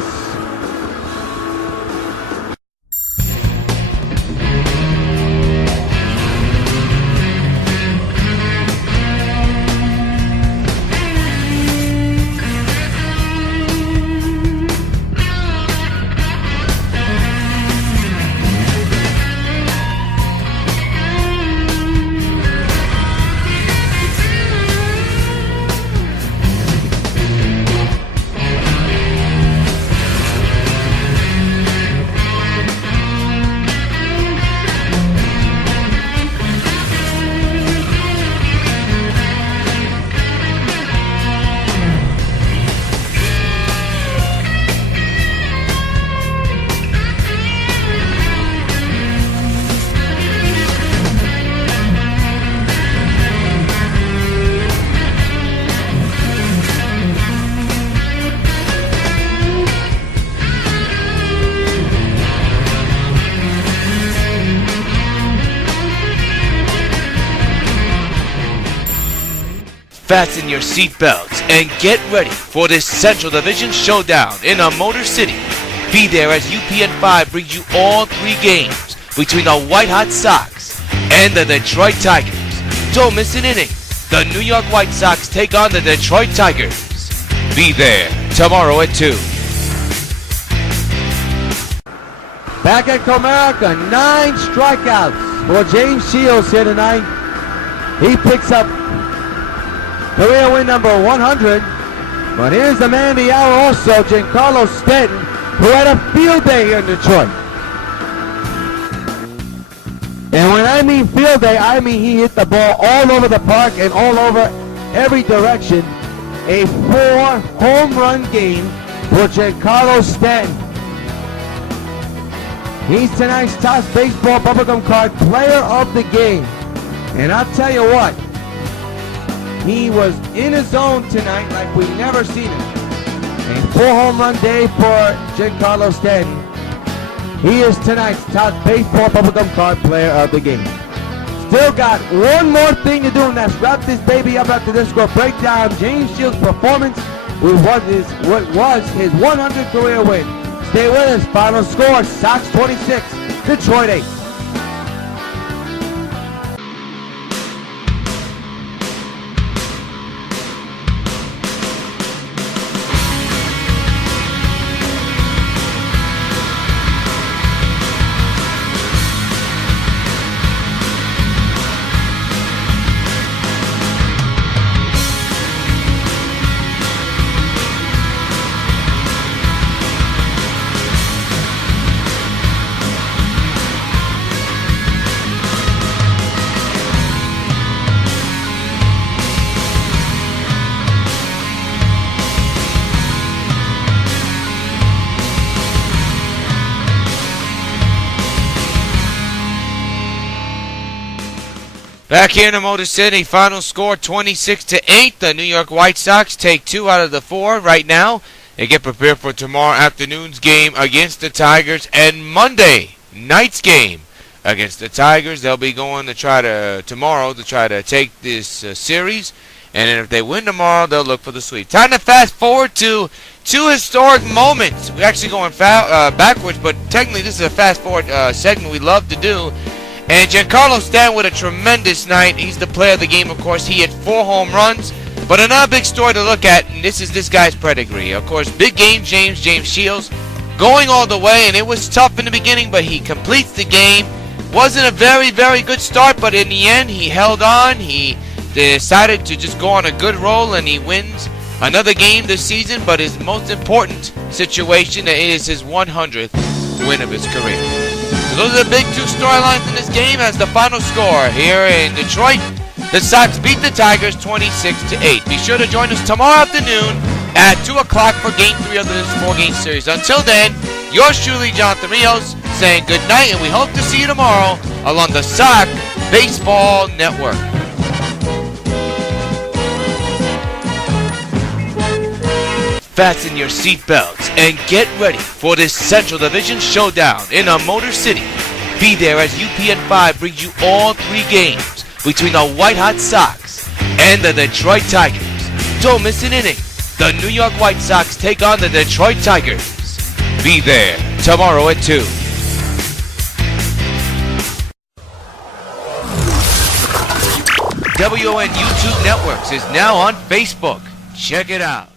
Fasten your seatbelts and get ready for this Central Division showdown in a Motor City. Be there as UPN 5 brings you all 3 games between the White Hot Sox and the Detroit Tigers. Don't miss an inning. The New York White Sox take on the Detroit Tigers. Be there tomorrow at 2. Back at Comerica, 9 strikeouts for James Shields here tonight. He picks up career win number 100. But here's the man of the hour also, Giancarlo Stanton, who had a field day here in Detroit. And when I mean field day, I mean he hit the ball all over the park and all over every direction. A 4-home run game for Giancarlo Stanton. He's tonight's top baseball bubblegum card player of the game. And I'll tell you what, he was in his zone tonight like we've never seen him. A 4-home run day for Giancarlo Stanton. He is tonight's top baseball bubblegum card player of the game. Still got one more thing to do, and that's wrap this baby up after this score. Break down James Shields' performance with what was his 100th career win. Stay with us. Final score, Sox 26, Detroit 8. Back here in the Motor City, final score 26-8. The New York White Sox take 2 out of the 4 right now. They get prepared for tomorrow afternoon's game against the Tigers and Monday night's game against the Tigers. They'll be going to tomorrow to try to take this series. And then if they win tomorrow, they'll look for the sweep. Time to fast forward to 2 historic moments. We're actually going backwards, but technically this is a fast forward segment we love to do. And Giancarlo Stanton with a tremendous night. He's the player of the game, of course. He hit 4 home runs. But another big story to look at, and this is this guy's pedigree. Of course, big game James Shields going all the way, and it was tough in the beginning, but he completes the game. Wasn't a very, very good start, but in the end, he held on. He decided to just go on a good roll, and he wins another game this season. But his most important situation is his 100th win of his career. So those are the big 2 storylines in this game as the final score here in Detroit. The Sox beat the Tigers 26-8. Be sure to join us tomorrow afternoon at 2 o'clock for Game 3 of this 4-game series. Until then, yours truly, Jonathan Rios, saying good night, and we hope to see you tomorrow along the Sox Baseball Network. Fasten your seatbelts and get ready for this Central Division showdown in a Motor City. Be there as UPN 5 brings you all 3 games between the White Hot Sox and the Detroit Tigers. Don't miss an inning. The New York White Sox take on the Detroit Tigers. Be there tomorrow at 2. WON YouTube Networks is now on Facebook. Check it out.